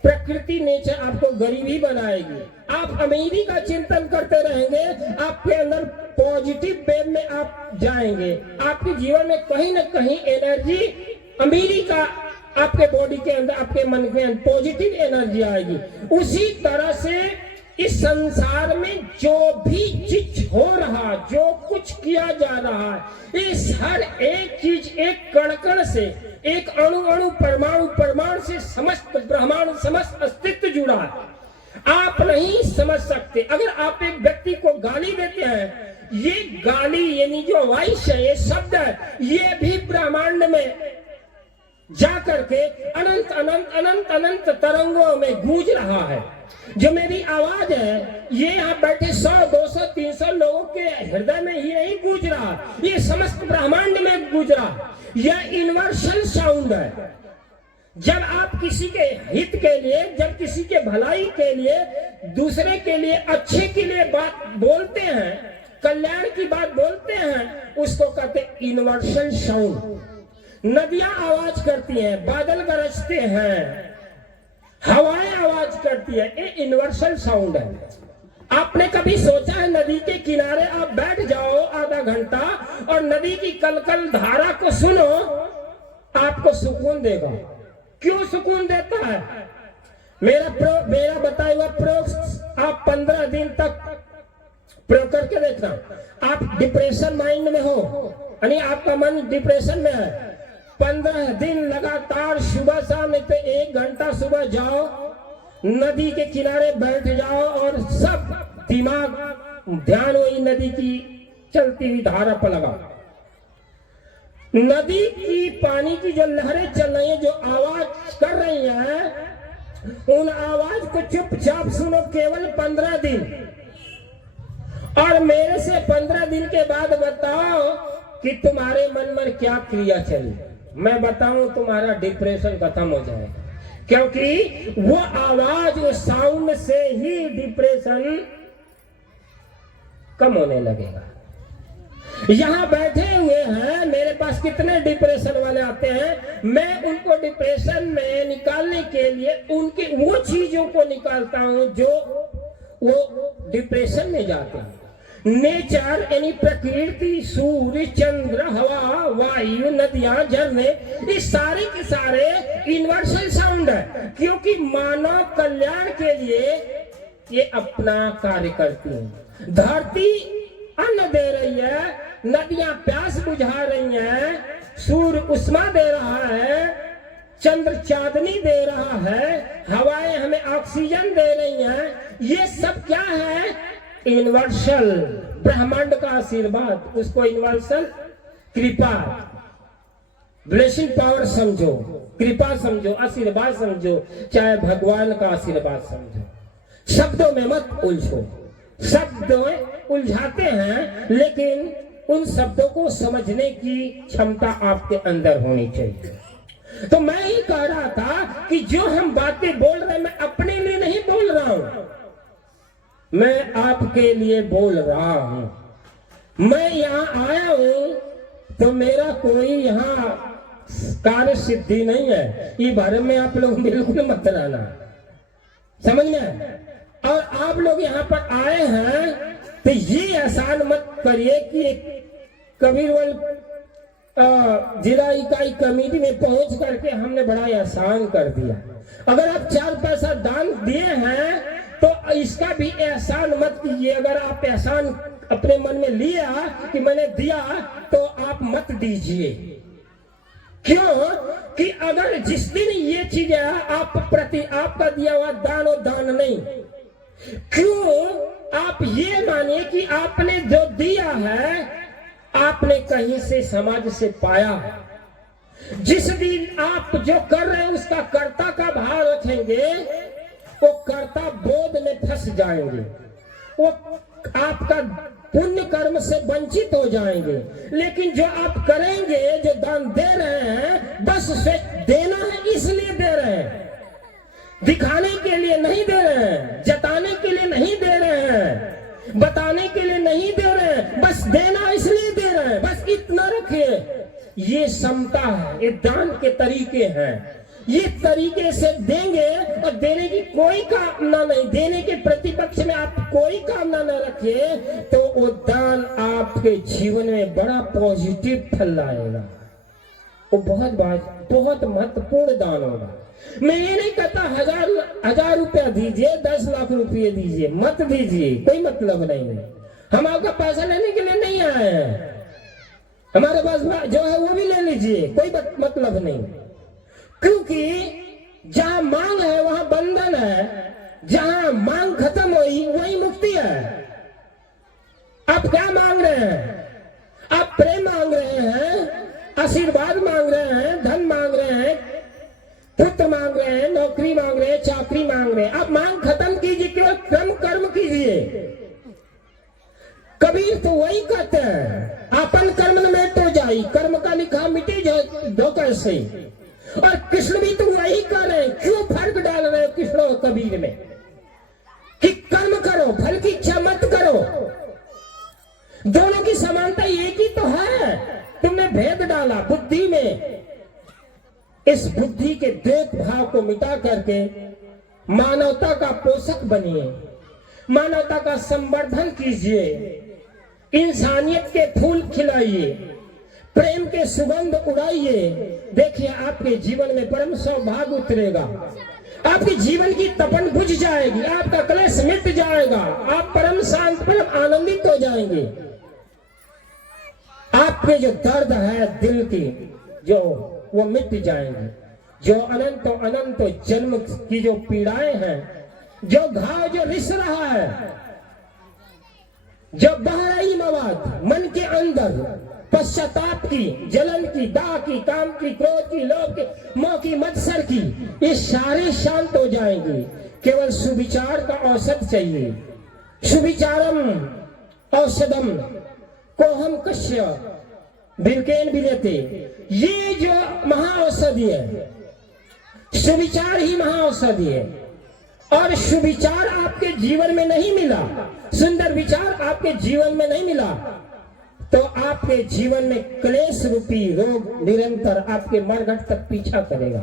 प्रकृति नेचर आपको गरीबी बनाएगी। आप अमीरी का चिंतन करते रहेंगे, आपके अंदर पॉजिटिव वेव में आप जाएंगे। आपके जीवन में कहीं ना कहीं एनर्जी अमीरी का आपके बॉडी के अंदर, आपके मन के अंदर पॉजिटिव एनर्जी आएगी। उसी तरह से इस संसार में जो भी चीज हो रहा, जो कुछ किया जा रहा है, इस हर एक चीज एक कण से, एक अणु परमाणु से समस्त ब्रह्मांड, समस्त अस्तित्व जुड़ा है। आप नहीं समझ सकते। अगर आप एक व्यक्ति को गाली देते हैं, ये गाली यानी जो वॉइस है, ये शब्द है, ये भी ब्रह्मांड में जाकर के अनंत अनंत अनंत अनंत तरंगों में गूंज रहा है। जो मेरी आवाज है, ये यहाँ बैठे 100, 200, 300 लोगों के हृदय में ही नहीं गूंज रहा, ये समस्त ब्रह्मांड में गूंज रहा। यह यूनिवर्सल साउंड है। जब आप किसी के हित के लिए, जब किसी के भलाई के लिए, दूसरे के लिए, अच्छे के लिए बात बोलते हैं, कल्याण की बात बोलते हैं, उसको कहते हैं यूनिवर्सल साउंड। नदियां आवाज करती हैं, बादल गरजते हैं, हवाएं आवाज करती है, ये यूनिवर्सल साउंड है। आपने कभी सोचा है नदी के किनारे आप बैठ जाओ आधा घंटा और नदी की कलकल धारा को सुनो, आपको सुकून देगा। क्यों सुकून देता है? मेरा बताया हुआ प्रयोग आप 15 दिन तक प्रयोग करके देखना। आप डिप्रेशन माइंड में हो, यानी आपका मन डिप्रेशन में है, 15 दिन लगातार सुबह शाम में तो 1 घंटा सुबह जाओ, नदी के किनारे बैठ जाओ और सब दिमाग ध्यान वही नदी की चलती हुई धारा पर लगाओ। नदी की पानी की जो लहरें चल रही हैं, जो आवाज कर रही हैं, उन आवाज को चुपचाप सुनो केवल 15 दिन। और मेरे से 15 दिन के बाद बताओ कि तुम्हारे मन में क्या क्रिया चली। मैं बताऊं तुम्हारा डिप्रेशन खत्म हो जाएगा, क्योंकि वो आवाज, वो साउंड से ही डिप्रेशन कम होने लगेगा। यहां बैठे हुए हैं, मेरे पास कितने डिप्रेशन वाले आते हैं, मैं उनको डिप्रेशन में निकालने के लिए उनकी वो चीजों को निकालता हूं जो वो डिप्रेशन में जाते हैं। नेचर यानी प्रकृति, सूर्य, चंद्र, हवा, वायु, नदियां, झरने, ये सारे के सारे यूनिवर्सल साउंड है, क्योंकि मानव कल्याण के लिए ये अपना कार्य करती है। धरती अन्न दे रही है, नदियां प्यास बुझा रही हैं, सूर्य उष्मा दे रहा है, चंद्र चांदनी दे रहा है, हवाएं हमें ऑक्सीजन दे रही हैं। ये सब क्या है? यूनिवर्सल ब्रह्मांड का आशीर्वाद। उसको यूनिवर्सल कृपा, ब्लेसिंग पावर समझो, कृपा समझो, आशीर्वाद समझो, चाहे भगवान का आशीर्वाद समझो। शब्दों में मत उलझो। शब्दों उलझाते हैं, लेकिन उन शब्दों को समझने की क्षमता आपके अंदर होनी चाहिए। तो मैं ही कह रहा था कि जो हम बातें बोल रहे हैं, मैं अपने लिए नहीं बोल रहा हूं, मैं आपके लिए बोल रहा हूं। मैं यहाँ आया हूं तो मेरा कोई यहाँ कार्य सिद्धि नहीं है, ये बारे में आप लोग बिल्कुल मत रहना, समझ में। और आप लोग यहाँ पर आए हैं तो ये एहसान मत करिए कि कबीरवल जिला इकाई कमेटी में पहुंच करके हमने बड़ा एहसान कर दिया। अगर आप 4 पैसा दान दिए हैं तो इसका भी एहसान मत कीजिए। अगर आप एहसान अपने मन में लिया कि मैंने दिया, तो आप मत दीजिए। क्यों? कि अगर जिस दिन ये चीज है आप प्रति आपका दिया हुआ दान और दान नहीं, क्यों आप ये मानिए कि आपने जो दिया है आपने कहीं से समाज से पाया है। जिस दिन आप जो कर रहे हैं उसका कर्ता का भाव रखेंगे, वो कर्ता बोध में फंस जाएंगे, वो आपका पुण्य कर्म से वंचित हो जाएंगे। लेकिन जो आप करेंगे, जो दान दे रहे हैं, बस देना है इसलिए दे रहे हैं, दिखाने के लिए नहीं दे रहे हैं, जताने के लिए नहीं दे रहे हैं, बताने के लिए नहीं दे रहे हैं, बस देना इसलिए दे रहे हैं, बस इतना रखिए। ये समता है, ये दान के तरीके हैं। ये तरीके से देंगे और देने की कोई कामना नहीं, देने के प्रतिपक्ष में आप कोई कामना न रखिए, तो वो दान आपके जीवन में बड़ा पॉजिटिव फल लाएगा। वो बहुत महत्वपूर्ण दान होगा। मैं ये नहीं कहता हजार रुपया दीजिए, 10 लाख रुपये दीजिए, मत दीजिए, कोई मतलब नहीं है। हम आपका पैसा लेने के लिए नहीं आए हैं, हमारे पास जो है वो भी ले लीजिए, कोई मतलब नहीं। क्योंकि जहां मांग है वहां बंधन है, जहां मांग खत्म हुई वही मुक्ति है। आप क्या मांग रहे हैं? आप प्रेम मांग रहे हैं, आशीर्वाद मांग रहे हैं, धन मांग रहे हैं, पुत्र मांग रहे हैं, नौकरी मांग रहे हैं, चाकरी मांग रहे हैं। आप मांग खत्म कीजिए, केवल कर्म कीजिए। कबीर तो वही कहते हैं, आपन कर्म में तो जाई, कर्म का लिखा मिटे जो कैसे। और कृष्ण भी तो वही कर रहे हैं। क्यों फर्क डाल रहे हो कृष्ण और कबीर में कि कर्म करो, फल की इच्छा मत करो? दोनों की समानता एक ही तो है, तुमने भेद डाला बुद्धि में। इस बुद्धि के द्वैत भाव को मिटा करके मानवता का पोषक बनिए, मानवता का संवर्धन कीजिए, इंसानियत के फूल खिलाइए, प्रेम के सुगंध उड़ाइए। देखिए आपके जीवन में परम सौभाग्य उतरेगा, आपके जीवन की तपन बुझ जाएगी, आपका क्लेश मिट जाएगा, आप परम शांत, परम आनंदित हो जाएंगे। आपके जो दर्द है दिल की, जो वो मिट जाएंगे। जो अनंत जन्म की जो पीड़ाएं हैं, जो घाव जो रिस रहा है, जब बह रही मवाद मन के अंदर, पश्चाताप की, जलन की, दाह की, काम की, क्रोध की, लोभ की, मोह की, मत्सर की, ये सारे शांत हो जाएंगे। केवल सुविचार का औषध चाहिए। सुविचारम औषधम कोहम कश्य बिरकेन बिरते। ये जो महाऔषधि है, सुविचार ही महाऔषधि है। और सुविचार आपके जीवन में नहीं मिला, सुंदर विचार आपके जीवन में नहीं मिला, तो आपके जीवन में क्लेश रूपी रोग निरंतर आपके मरघट तक पीछा करेगा।